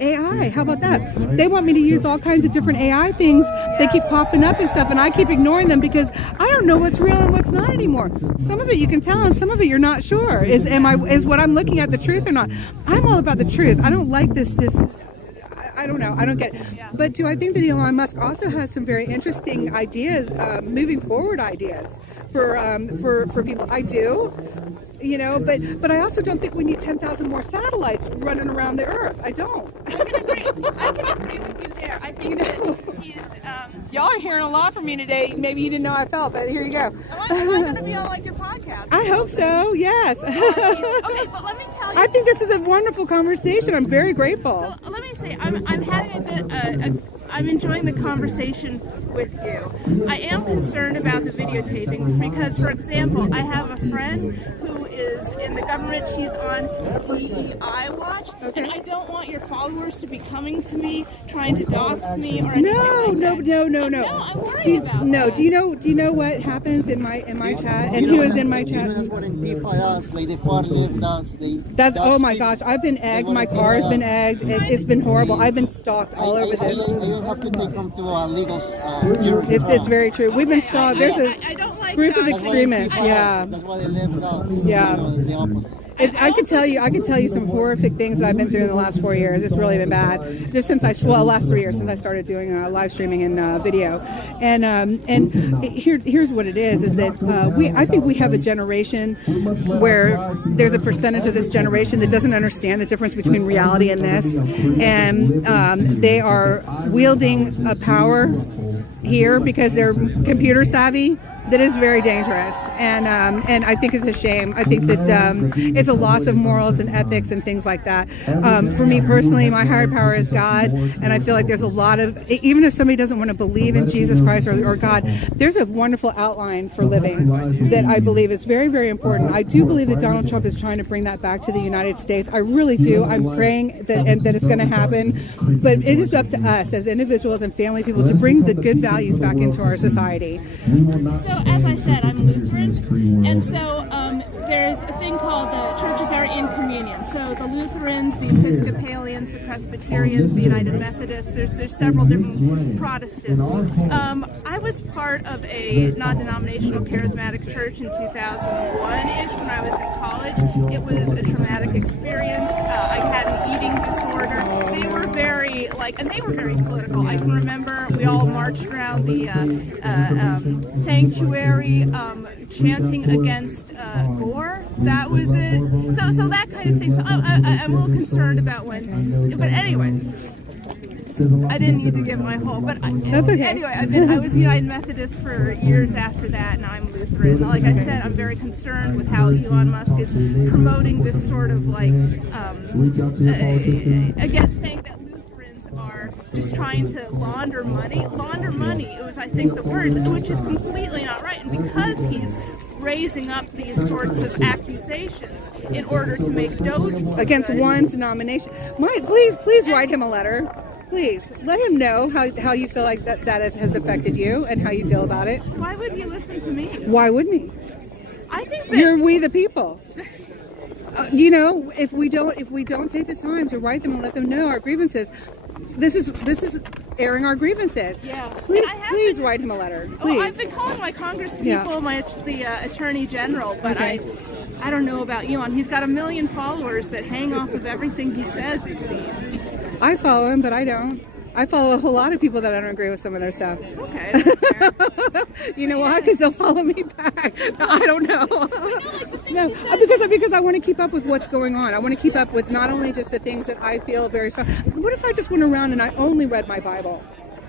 AI, how about that? They want me to use all kinds of different AI things. They keep popping up and stuff, and I keep ignoring them because I don't know what's real and what's not anymore. Some of it you can tell, and some of it you're not sure. Is what I'm looking at the truth or not? I'm all about the truth. I don't like this. I don't know. I don't get it. But do I think that Elon Musk also has some very interesting ideas, moving forward ideas for people? I do. But I also don't think we need 10,000 more satellites running around the Earth. I don't. I can agree with you there. I think that he's. Y'all are hearing a lot from me today. Maybe you didn't know I felt, but here you go. Am I going to be on your podcast? I hope so. Yes. Okay, but let me tell you. I think this is a wonderful conversation. I'm very grateful. So let me say, I'm having I'm enjoying the conversation with you. I am concerned about the videotaping because, for example, I have a friend who is in the government. She's on DEI watch, and I don't want your followers to be coming to me trying to dox me or anything No. No, I'm worried about that. Do you know what happens in my chat and who is in my chat? That's what Antifa does. Like, they far-left us. That's oh my gosh! I've been egged. My car has been egged. It's been horrible. I've been stalked all over this. You have to take them to a legal. It's very true. We've been stalked. I don't like group of extremists. Yeah. That's why they live with us. Yeah. It's the opposite. I could tell you some horrific things that I've been through in the last 4 years. It's really been bad. Just since last 3 years since I started doing live streaming and video, and here's what it is that I think we have a generation where there's a percentage of this generation that doesn't understand the difference between reality and this, and they are wielding a power here because they're computer savvy. That is very dangerous, and I think it's a shame. I think that it's a loss of morals and ethics and things like that. For me personally, my higher power is God, and I feel like there's a lot of, even if somebody doesn't want to believe in Jesus Christ or God, there's a wonderful outline for living that I believe is very, very important. I do believe that Donald Trump is trying to bring that back to the United States. I really do. I'm praying that it's going to happen, but it is up to us as individuals and family people to bring the good values back into our society. So, as I said, I'm Lutheran, and so there's a thing called the churches that are in communion. So the Lutherans, the Episcopalians, the Presbyterians, the United Methodists, there's several different Protestants. I was part of a non-denominational charismatic church in 2001-ish when I was in college. It was a traumatic experience. I had an eating disorder. They were very, and they were very political. I can remember we all marched around the sanctuary chanting against gore. That was it. So that kind of thing. So I'm a little concerned about but anyway. I didn't need to give my whole, but that's okay. Anyway, I was United Methodist for years after that. Now I'm Lutheran. Like I said, I'm very concerned with how Elon Musk is promoting this sort of again, saying that Lutherans are just trying to launder money. It was, I think, the words, which is completely not right. And because he's raising up these sorts of accusations in order to make Doge against one denomination, please write him a letter. Please let him know how you feel like that has affected you and how you feel about it. Why would he listen to me? Why wouldn't he? I think that you're we the people. If we don't take the time to write them and let them know our grievances, this is airing our grievances. Yeah. Please write him a letter. Please. I've been calling my Congress people, the Attorney General, but okay. I don't know about Elon. He's got 1 million followers that hang off of everything he says, it seems. I follow him, but I don't. I follow a whole lot of people that I don't agree with some of their stuff. Okay, that's fair. You know why? Because they'll follow me back. No, I don't know. No, because I want to keep up with what's going on. I want to keep up with not only just the things that I feel very strong. What if I just went around and I only read my Bible?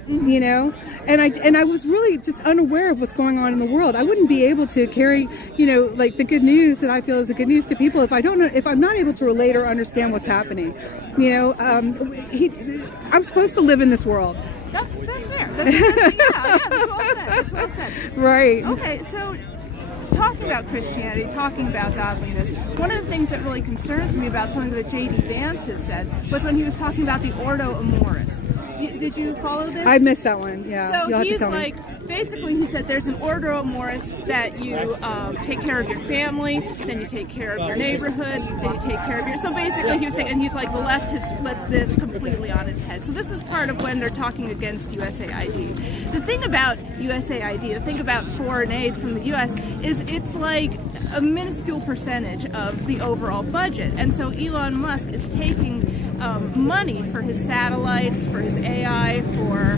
And I was really just unaware of what's going on in the world. I wouldn't be able to carry, the good news that I feel is the good news to people if I'm not able to relate or understand what's happening. I'm supposed to live in this world. That's fair. That's well said. Right. Okay, so talking about Christianity, talking about godliness, one of the things that really concerns me about something that J.D. Vance has said was when he was talking about the Ordo Amoris. Did you follow this? I missed that one, yeah. So he's basically he said there's an Ordo Amoris that you take care of your family, then you take care of your neighborhood, then you take care of so basically he was saying, and he's like, the left has flipped this completely on its head. So this is part of when they're talking against USAID. The thing about USAID, the thing about foreign aid from the US is it's like a minuscule percentage of the overall budget. And so Elon Musk is taking money for his satellites, for his AI, for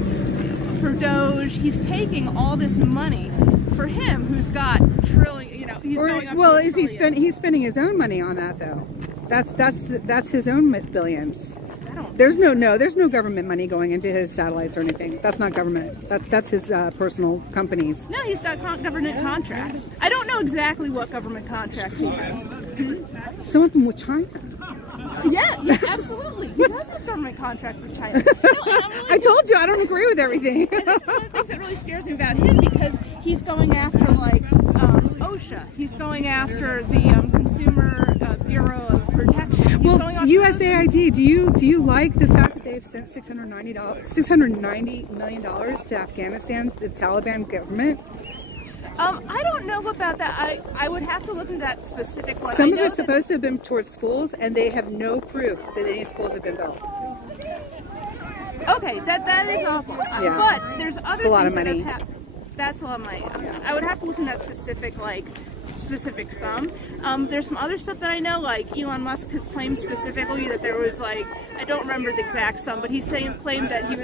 Doge. He's taking all this money for him, who's got trillion. He's going up. Well, he's spending his own money on that though? That's his own billions. There's no government money going into his satellites or anything. That's not government. That's his personal companies. No, he's got government contracts. I don't know exactly what government contracts he has. Some of them with China. Yeah, absolutely. He does have government contract with China. I told you I don't agree with everything. And this is one of the things that really scares me about him because he's going after OSHA. He's going after the Consumer Bureau of Protection. Well, USAID. Do you like the fact that they've sent $690 million to Afghanistan, the Taliban government? I don't know about that. I would have to look into that specific one. Some of it's supposed to have been towards schools, and they have no proof that any schools have been built. Okay, that is awful. Yeah. But there's other things that have happened. that's all I would have to look in that specific sum. There's some other stuff that I know, like Elon Musk claimed specifically that there was I don't remember the exact sum, but he claimed that they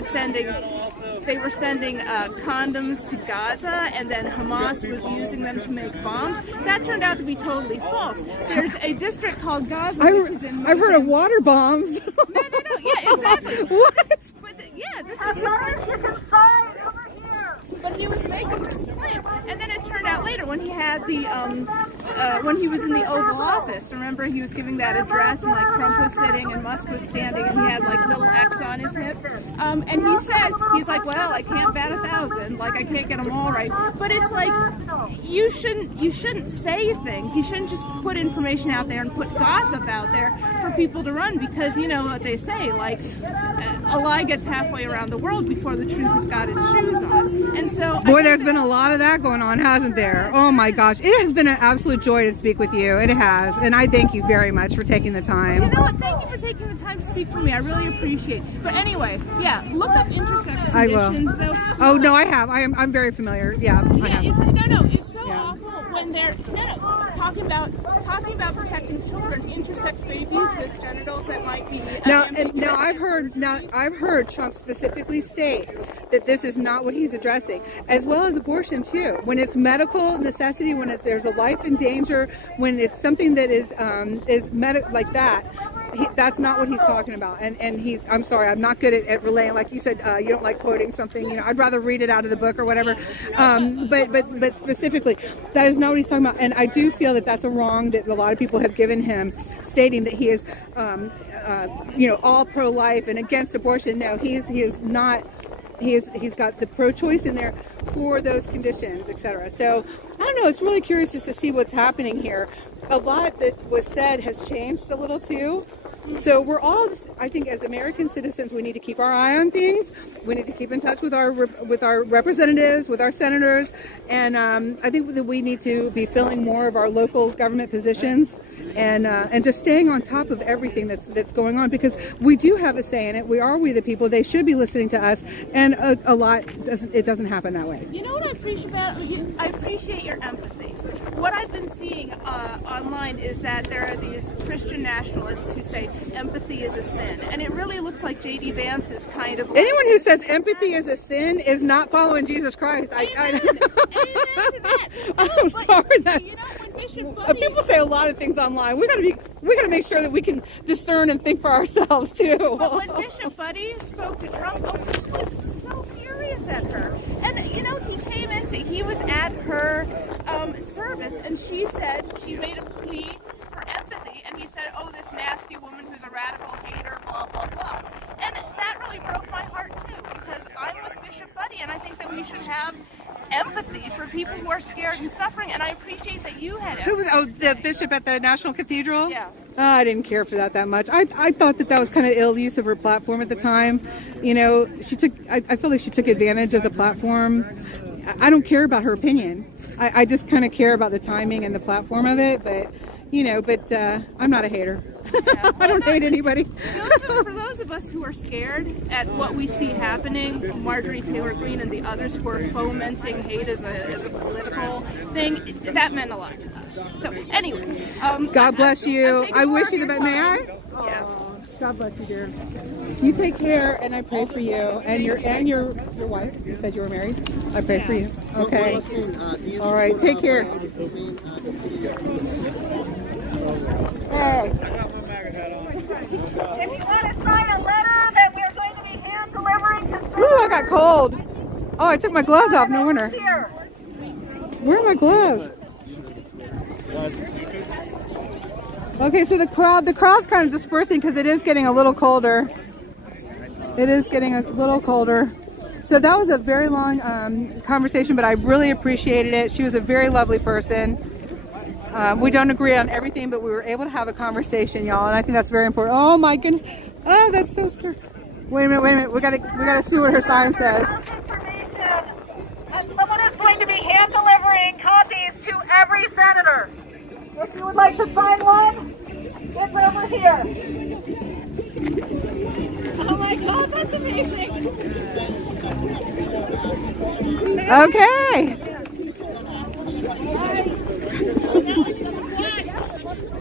were sending condoms to Gaza, and then Hamas was using them to make bombs. That turned out to be totally false. There's a district called Gaza, which is in I've heard of water bombs. No, yeah, exactly. What? But yeah, this is but he was making this claim, and then it turned out later when he had when he was in the Oval Office. Remember, he was giving that address, and Trump was sitting and Musk was standing, and he had little X on his hip. And he said, he's like, well, I can't bat 1,000, I can't get them all right. But it's you shouldn't say things. You shouldn't just put information out there and put gossip out there for people to run, because you know what they say, a lie gets halfway around the world before the truth has got its shoes on. And so, boy, there's been a lot of that going on, hasn't there? Oh my gosh, it has been an absolute joy to speak with you. It has, and I thank you very much for taking the time. You know what? Thank you for taking the time to speak for me. I really appreciate it. But anyway, yeah, look up intersex conditions, though. Oh no, I have. I'm very familiar. Yeah, I have. It's so awful when they're talking about protecting children, intersex babies with genitals that might be. I've heard Trump specifically state that this is not what he's addressing, as well as abortion too. When it's medical necessity, when there's a life in danger, when it's something that is like that. That's not what he's talking about, and I'm sorry, I'm not good at relaying. Like you said, you don't like quoting something. I'd rather read it out of the book or whatever. But specifically, that is not what he's talking about. And I do feel that that's a wrong that a lot of people have given him, stating that he is, all pro-life and against abortion. No, he is not. He's got the pro-choice in there for those conditions, etc. So I don't know. It's really curious just to see what's happening here. A lot that was said has changed a little too. So we're all, I think, as American citizens, we need to keep our eye on things. We need to keep in touch with our representatives, with our senators, and I think that we need to be filling more of our local government positions, and just staying on top of everything that's going on, because we do have a say in it. We the people. They should be listening to us, and a lot doesn't happen that way. You know what I appreciate about you? I appreciate your empathy. What I've been seeing online is that there are these Christian nationalists who say empathy is a sin, and it really looks like J.D. Vance is kind of anyone who says empathy is a sin is not following Jesus Christ. Amen to that. I'm sorry that when Bishop Buddy, people say a lot of things online. We gotta make sure that we can discern and think for ourselves too. But when Bishop Buddy spoke to Trump, he was so furious at her, and he was at her service, and she made a plea for empathy, and he said, oh, this nasty woman who's a radical hater, blah, blah, blah. And that really broke my heart, too, because I'm with Bishop Buddy, and I think that we should have empathy for people who are scared and suffering, and I appreciate that you had empathy. Who was, the bishop at the National Cathedral? Yeah. I didn't care for that much. I thought that was kind of ill use of her platform at the time. I feel like she took advantage of the platform. I don't care about her opinion. I just kind of care about the timing and the platform of it, but I'm not a hater. Yeah. I don't hate anybody. For those of us who are scared at what we see happening, Marjorie Taylor Greene and the others who are fomenting hate as a political thing, that meant a lot to us. So anyway, God bless you. I wish you the best. May I? Yeah. God bless you, dear. You take care, and I pray for you and your wife. You said you were married. I pray for you. Okay. All right. Take care. If you want to sign a letter that we're going to be hand delivering to Ooh, I got cold. Oh, I took my gloves off. No wonder. Where are my gloves? Okay, so the crowd's kind of dispersing because it is getting a little colder. It is getting a little colder. So that was a very long conversation, but I really appreciated it. She was a very lovely person. We don't agree on everything, but we were able to have a conversation, y'all, and I think that's very important. Oh my goodness! Oh, that's so scary. Wait a minute. We gotta see what her sign says. Someone is going to be hand delivering copies to every senator. If you would like to sign one, it's over here. Oh my God, that's amazing. Okay.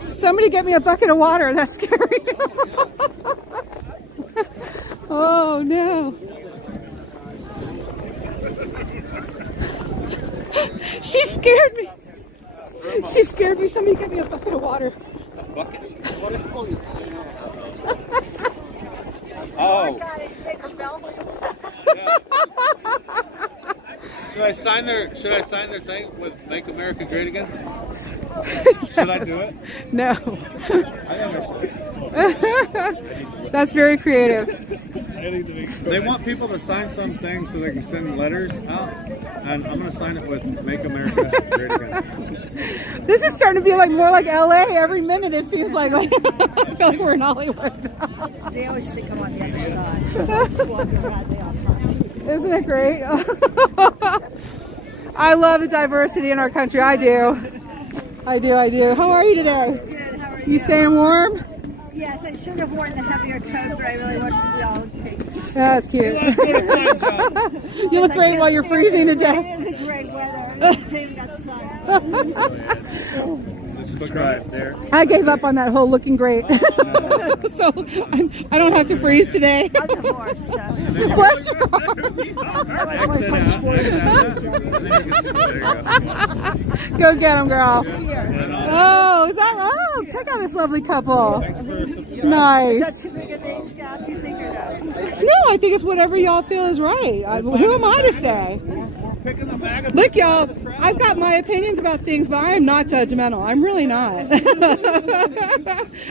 Somebody get me a bucket of water. That's scary. Oh no. She scared me. She scared me. Somebody get me a bucket of water. A bucket? Oh my God, it's big a belt. Should I sign their thing with "Make America Great Again"? Should I do it? No. That's very creative. They want people to sign some things so they can send letters out, and I'm going to sign it with "Make America Great Again." This is starting to be like more like LA every minute. It seems like I feel like we're in Hollywood. They always think I'm on the other side. So I just walk around the outside. Isn't it great? I love the diversity in our country. I do. I do. How are you today? Good, how are you? You staying warm? Yes, I should have worn the heavier coat, but I really wanted to be all pink. Yeah, that's cute. You look great while you're freezing to death. In the great weather. Until got sun. I gave up on that whole looking great. So I don't have to freeze today. I'm a horse, so. Bless your heart. Go get him, girl. Oh, is that? Oh, check out this lovely couple. Nice. Is that too big a age gap, you think, or no? No, I think it's whatever y'all feel is right. Who am I to say? Look, y'all, I've got my opinions about things, but I am not judgmental. I'm really not.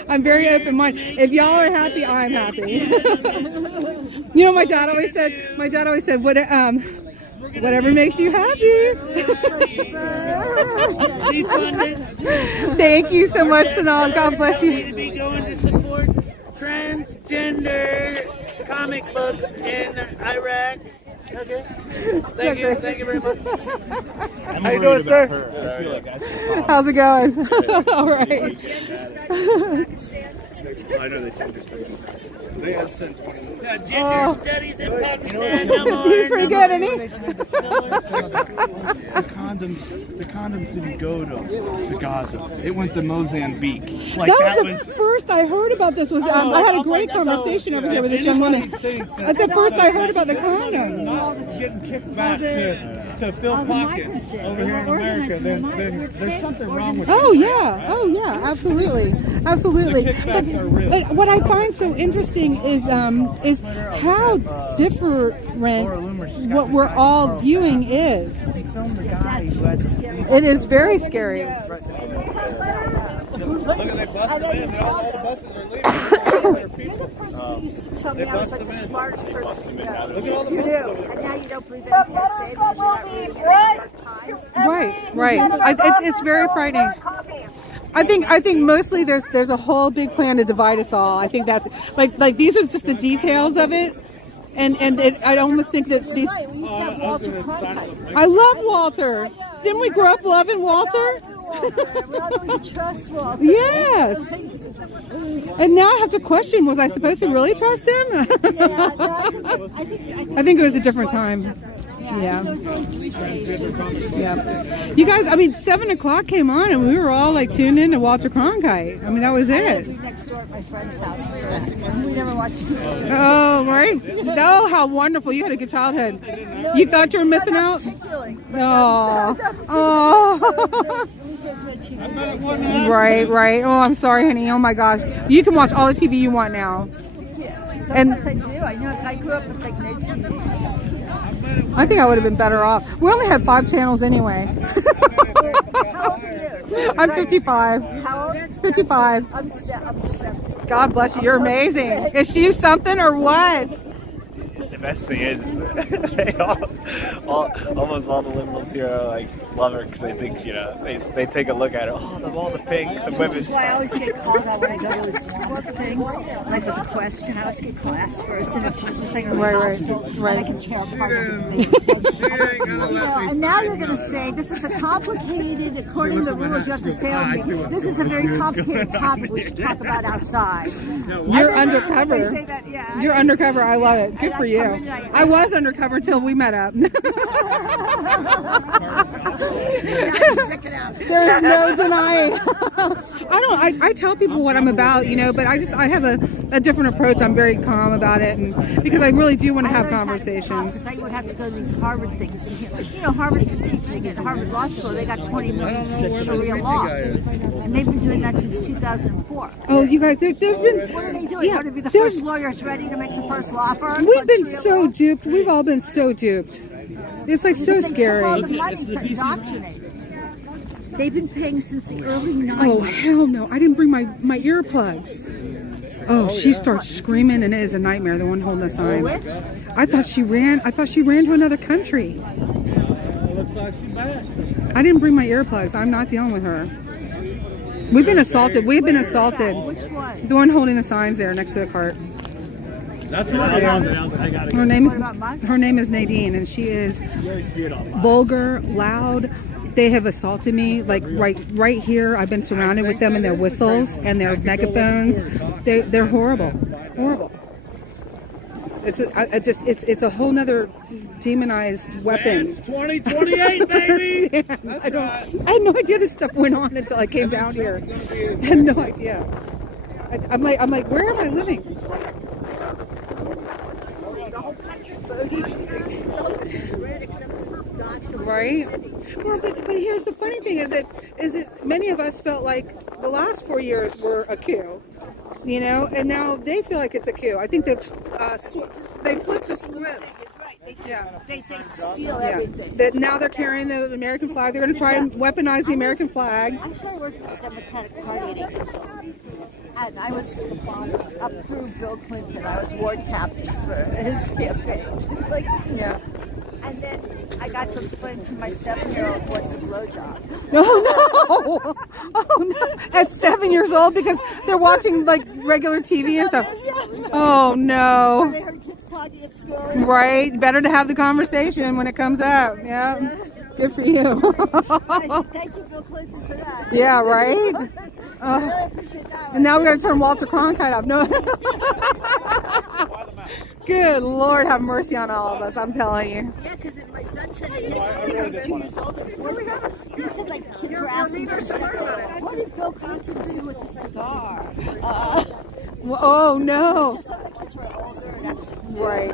I'm very open-minded. If y'all are happy, I'm happy. You know, my dad always said, whatever makes you happy. Thank you so much, Sanal. God bless you. To be going to support transgender comic books in Iraq. Okay. Thank you very much. How you doing, sir? How's it going? All right. I know they changed it. They have sent Gender studies in Pakistan. No more. He's pretty good, isn't he? The condoms didn't go to Gaza. It went to Mozambique. Like, that was the first I heard about this. I had a great conversation over here with this young woman. That's the first I heard about the condoms. It's getting kicked back to fill pockets over here in America, then there's something wrong with it. Oh yeah, absolutely. But what I find so interesting is how different what we're all viewing is. It is very scary. Look at they busted in. All the buses are leaving. You're the person who used to tell me I was like the smartest person you know. You do. And now you don't believe anything I say because you're not reading it in the New York Times. Right. It's very frightening. I think mostly there's a whole big plan to divide us all. I think that's like these are just the details of it. And I almost think that these. We used to have Walter Cronkite. I love Walter. Didn't we grow up loving Walter? We trust Walter. Yes. And now I have to question: was I supposed to really trust him? I think it was a different time. Yeah. You guys, I mean, 7 o'clock came on and we were all like tuned in to Walter Cronkite. I mean, that was it. We next door at my friend's house. We never watched TV. Oh, right. Oh, how wonderful. You had a good childhood. You thought you were missing out? Oh. Right. Oh, I'm sorry, honey. Oh, my gosh. You can watch all the TV you want now. Sometimes I do. I grew up with like no TV. I think I would have been better off. We only had 5 channels anyway. How old are you? I'm 55. How old? 55. I'm 70. God bless you. You're amazing. Is she something or what? The best thing is that almost all the liberals here are like love her because they think they take a look at her. All the pink, the women. That's why I always get called out when I go to those network things. Like with a question, I always get class first, and it's just like really hostile, and I can tear apart everything. And now you're going to say this is a complicated, according to the rules you have to say on me. This is a very complicated topic we should talk about outside. You're undercover. Say that, yeah. You're undercover. I love it. Good for you. I was undercover. undercover till we met up. There's no denying. I tell people what I'm about, you know, but I have a different approach. I'm very calm about it, and because I really do want to have conversations. I would have to go to these Harvard things. You know, Harvard's been teaching at Harvard Law School. They got 20 million in Sharia law, and they've been doing that since 2004. Oh, you guys, there's been. What are they doing? Yeah, Want to be the first lawyers ready to make the first law firm? We've been so duped. We've all been so duped. It's like so scary. All the money to indoctrinate. They've been paying since the early 90s. Oh, hell no. I didn't bring my earplugs. Oh, she starts screaming, and it is a nightmare, the one holding the sign. I thought she ran to another country. Looks like she's back. I didn't bring my earplugs. I'm not dealing with her. We've been assaulted. We've been assaulted. Which one? The one holding the signs there next to the cart. That's what I got. Her name is Nadine, and she is vulgar, loud. They have assaulted me like right here. I've been surrounded with them and their whistles and their megaphones. They're horrible, horrible. It's a whole nother demonized weapon. It's 2028, baby. I had no idea this stuff went on until I came down here. I had no idea. I'm like, where am I living? The whole country Right. Well, but here's the funny thing: is that many of us felt like the last 4 years were a coup, you know, and now they feel like it's a coup. I think they flipped the script. Yeah. They steal everything. That now they're carrying the American flag. They're going to try and weaponize the American flag. I started working for the Democratic Party at 8 years old. And I was up through Bill Clinton. I was ward captain for his campaign. Yeah. And then I got to explain to my 7-year-old what's a blowjob. Oh no! Oh no! At 7 years old, because they're watching like regular TV and stuff. Oh no! They heard kids talking at school. Right. Better to have the conversation when it comes up. Yeah. Good for you. Thank you, Bill Clinton, for that. Yeah. Right. I really appreciate that one. And now we got to turn Walter Cronkite up. No. Good Lord, have mercy on all of us. I'm telling you. Yeah, because my son said he was 2 years old before he said like kids were asking for sex. What did Bill Clinton do with the cigar? Oh no. Some of the kids were older and actually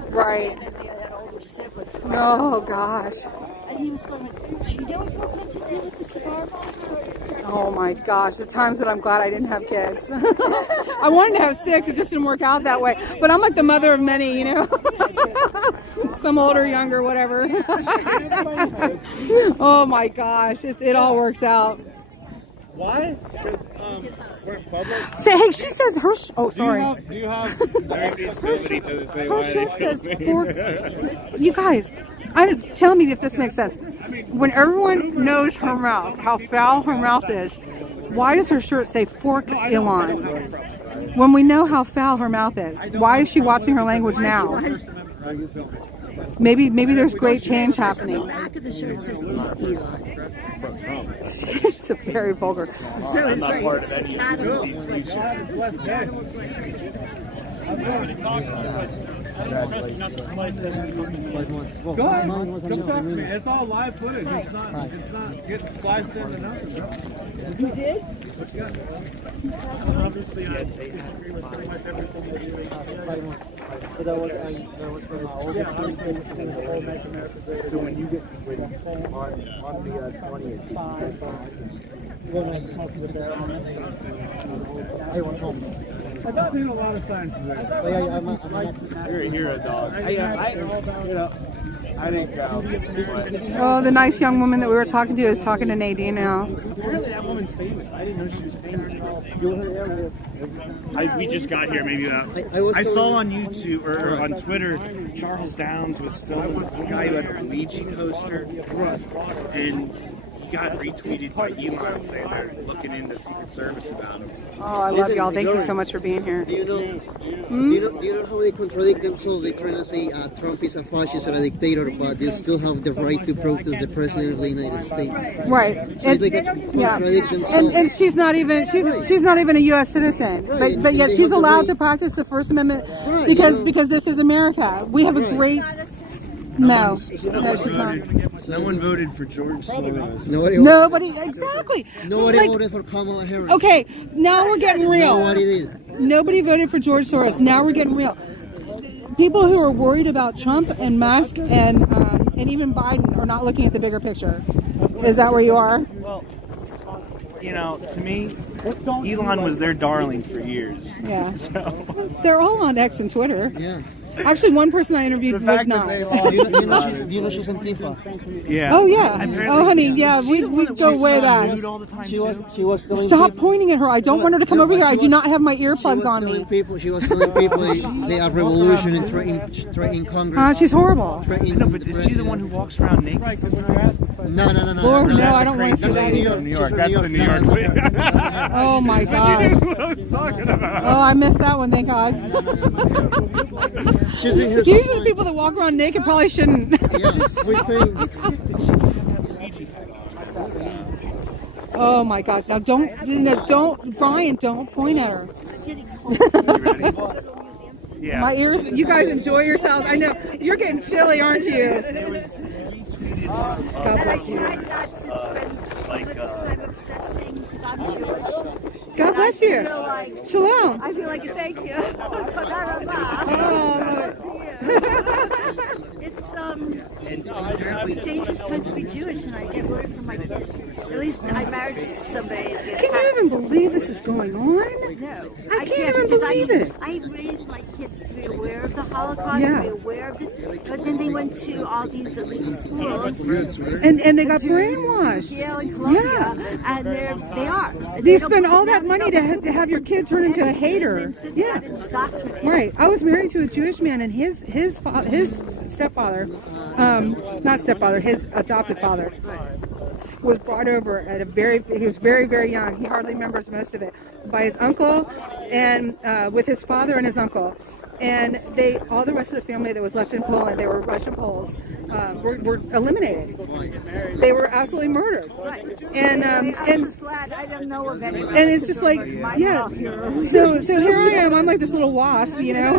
Right. And then they had older siblings. Oh gosh. And he was going like, do you know what Bill Clinton did with the cigar? Oh my gosh, the times that I'm glad I didn't have kids. I wanted to have 6, it just didn't work out that way. But I'm like the mother of many, you know. Some older, younger, whatever. Oh my gosh, it all works out. Why? Because we're in public. Say, hey, she says her. Oh, sorry. Do you have? Everybody's filming each other. Say why they filming. You guys, tell me if this makes sense. When everyone knows her mouth, how foul her mouth is, why does her shirt say "Fork Elon"? When we know how foul her mouth is, why is she watching her language now? Maybe there's great change happening. The back of the shirt says Elon. It's a very vulgar. So it's like the cannibal sweatshirt. Go ahead. Come talk to me. It's all live footage. It's not getting spliced into nothing. You did? Obviously, I disagree with pretty much every single thing. So that was from my oldest So when you get on the 20th. I've seen a lot of signs today. You're a hero, dog. I think. Oh, the nice young woman that we were talking to is talking to Nadine now. Apparently, that woman's famous. I didn't know she was famous. We just got here. Maybe I saw on YouTube or on Twitter, Charles Downs was filming the guy who had a Luigi poster, and got retweeted by Elon saying they're looking into Secret Service about him. Oh, I love y'all. Thank you so much for being here. Do you know how they contradict themselves? They try to say Trump is a fascist or a dictator, but they still have the right to protest the president of the United States. Right. So it's like contradict themselves. And she's not even a U.S. citizen, Right. but yet she's allowed to practice the First Amendment because this is America. We have a great. No, she's not. No one voted for George Soros. Nobody, exactly. Nobody Like, voted for Kamala Harris. okay, now we're getting real. Nobody did. Nobody voted for George Soros. Now we're getting real. People who are worried about Trump and Musk and even Biden are not looking at the bigger picture. Is that where you are? Well, you know, to me, Elon was their darling for years. Yeah. So. They're all on X and Twitter. Yeah. Actually, one person I interviewed was not. Do you know she's Antifa? Yeah. Oh yeah. Oh honey, yeah. We go way back. She was stealing Stop people. pointing at her. I don't want her to come over here. I do not have my earplugs on me. She was telling people they are revolution and threatening Congress. She's horrible. No, but is she the one who walks around naked? No. Lord, no, I don't want to see that either. New York. That's the New York. Oh my God. That's what I was talking about. Oh, I missed that one. Thank God. These are the people that walk around naked. Probably shouldn't. Oh my gosh! Now don't, Brian, don't point at her. Yeah. My ears. You guys enjoy yourselves. I know you're getting chilly, aren't you? God bless you. God bless you. Shalom. I feel like a thank you. It's a dangerous time to be Jewish, and I get worried for my kids. At least I married somebody. Can you even believe this is going on? No, I can't even believe it. I raised my kids to be aware of the Holocaust, Yeah. to be aware of this, but then they went to all these elite schools. And they got brainwashed. Yale and Columbia, and they are. They spend all that money to have your kid turn into a hater. Yeah. Right. I was married to a Jewish man, and his stepfather, not stepfather, his adopted father, was brought over at he was very, very young. He hardly remembers most of it, by his uncle and with his father and his uncle. And all the rest of the family that was left in Poland, they were Russian Poles, were eliminated. They were absolutely murdered. And I'm just glad I don't know of any. and it's just like, yeah. So here I am. I'm like this little wasp, you know,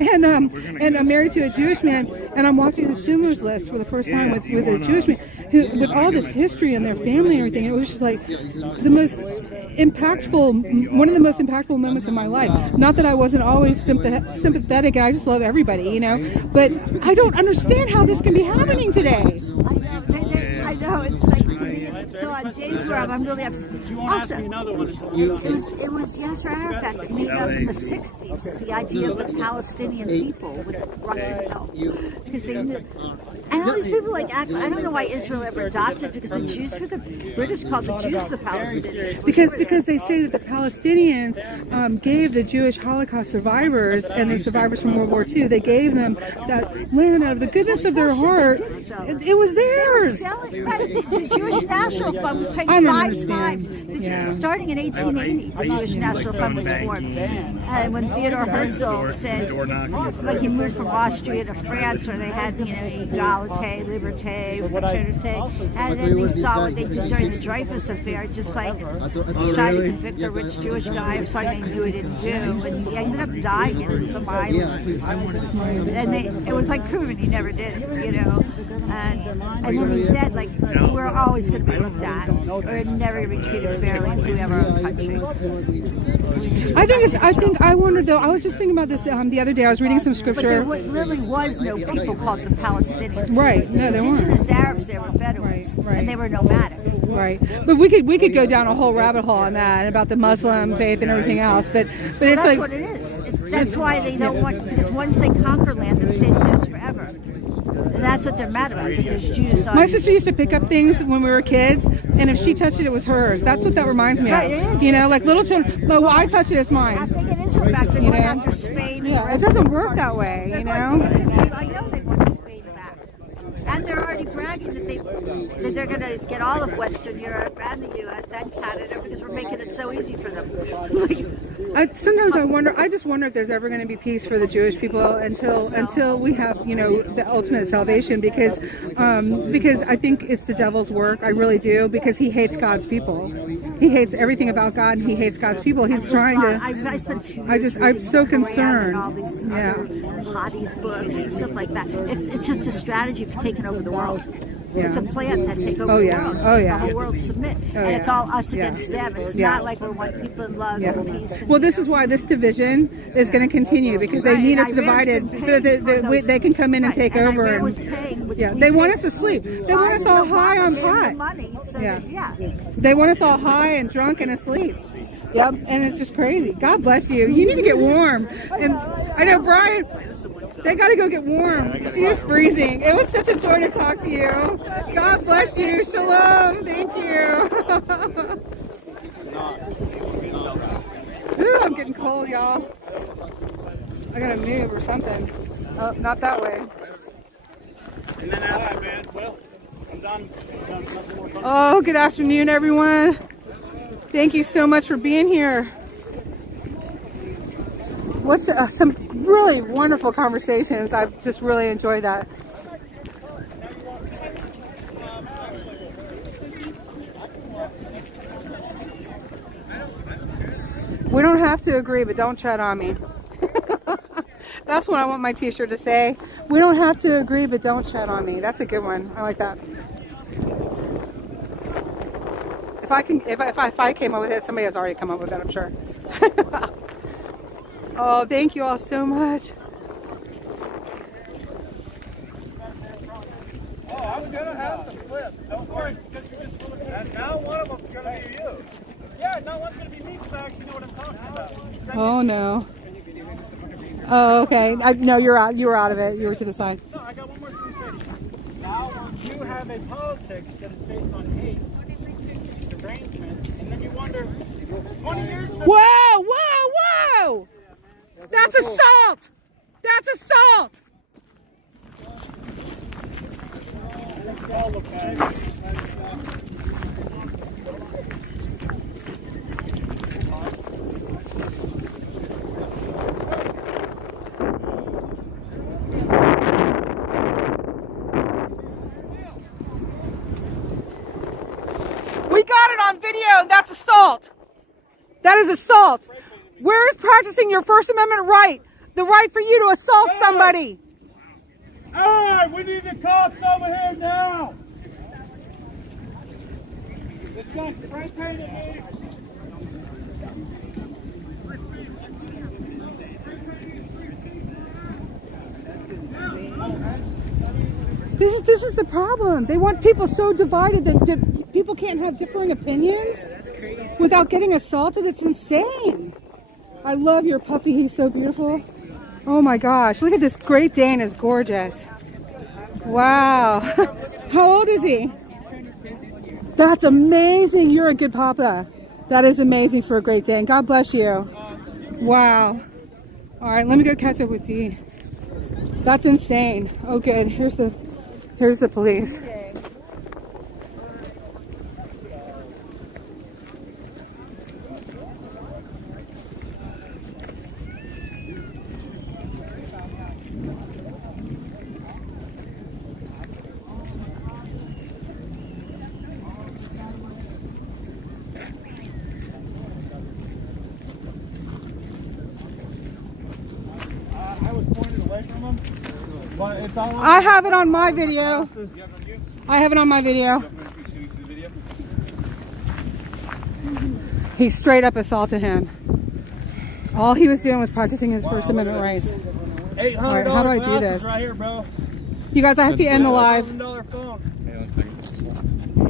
and I'm married to a Jewish man, and I'm watching the Schindler's List for the first time with a Jewish man who, with all this history and their family and everything. It was just like the most impactful, one of the most impactful moments in my life. Not that I wasn't always sympathetic, and I just love everybody, you know, but I don't understand how this can be happening today. I know, it's like, to me, so on James Graham, I'm really upset. Also, it was Yasser Arafat that made up in the 60s the idea of the Palestinian people with Russian help. Because they knew. And all these people I don't know why Israel ever adopted, because the Jews were the British called the Jews the Palestinians. Because they say that the Palestinians gave the Jewish Holocaust survivors and the survivors from World War II, they gave them that land out of the goodness of their heart. It was theirs. The Jewish National Fund was paying 5 times. Starting in 1880, the Jewish National Fund was formed. And when Theodore Herzl said, like he moved from Austria to France, where they had, equalite, liberté, fraternité, and then they saw what they did during the Dreyfus affair, just like trying to convict a rich Jewish guy of something they knew he didn't do, and he ended up dying in some island. And it was like proven he never did it, And then he said, we're always going to be looked at. We're never going to be treated fairly until we have our own country. I wondered though, I was just thinking about this the other day. I was reading some scripture. But there really was no people called the Palestinians. Right, no, there weren't. The indigenous Arabs, they were Bedouins, and they were nomadic. Right, but we could go down a whole rabbit hole on that, about the Muslim faith and everything else. But it's that's like what it is. That's why they don't want, because once they conquer land, it stays theirs forever. And that's what they're mad about, that there's Jews on my sister used to pick up things when we were kids, and if she touched it, it was hers. That's what that reminds me of. Right, it is. Like little children. Well, I touch it, it's mine. I think it is back. They went after Spain. Yeah, it doesn't work that way, I know they want Spain back. And they're already bragging that they're going to get all of Western Europe and the U.S. and Canada because we're making it so easy for them. Sometimes I just wonder if there's ever going to be peace for the Jewish people until we have, the ultimate salvation, because I think it's the devil's work. I really do, because he hates God's people. He hates everything about God, and he hates God's people. He's trying to. I spent 2 years I'm so concerned. All these jihadi books and stuff like that. It's just a strategy for taking over the world. It's a plan to take over the world. The whole world submit. And it's all us against them. It's not like we're white people in love and peace. Well, this is why this division is going to continue, because they need us divided so that they can come in and take over. And, they want us asleep. They want us all high on pot. They want us all high and drunk and asleep. Yep, and it's just crazy. God bless you. You need to get warm. And I know, Brian, they got to go get warm. She is freezing. It was such a joy to talk to you. God bless you. Shalom. Thank you. Ooh, I'm getting cold, y'all. I got to move or something. Oh, not that way. And then after, man, well, I'm done. Oh, good afternoon, everyone. Thank you so much for being here. What's some really wonderful conversations. I've just really enjoyed that. We don't have to agree, but don't tread on me. That's what I want my t-shirt to say. We don't have to agree, but don't tread on me. That's a good one. I like that. If I came up with it, somebody has already come up with it, I'm sure. Oh, thank you all so much. Oh, I'm gonna have some flips. Don't worry, because you're just full of. And now one of them's gonna be you. Yeah, no one's gonna be me because I actually know what I'm talking about. Oh no. Oh, okay. No, you're out. You were out of it. You were to the side. No, I got one more thing to say. Now, you have a politics that is based on hate, derangement, and then you wonder, 20 years from Whoa! Whoa! Whoa! That's assault! That's assault! We got it on video. That's assault. That is assault. Where is practicing your First Amendment right? The right for you to assault somebody. Hey, we need the cops over here now. Let's go. Spray paint it. This is the problem. They want people so divided that people can't have differing opinions without getting assaulted. It's insane. I love your puppy. He's so beautiful. Oh my gosh. Look at this Great Dane. Is gorgeous. Wow. How old is he? That's amazing. You're a good papa. That is amazing for a Great Dane. God bless you. Wow. All right, let me go catch up with Dee. That's insane. Oh good. Here's the police. I was pointed away from him, but it's all. I have it on my video. I have it on my video. He straight up assaulted him. All he was doing was practicing his First Amendment rights. All right, how do I do this? Right here, bro. You guys, I have to end the live. $1,000 phone.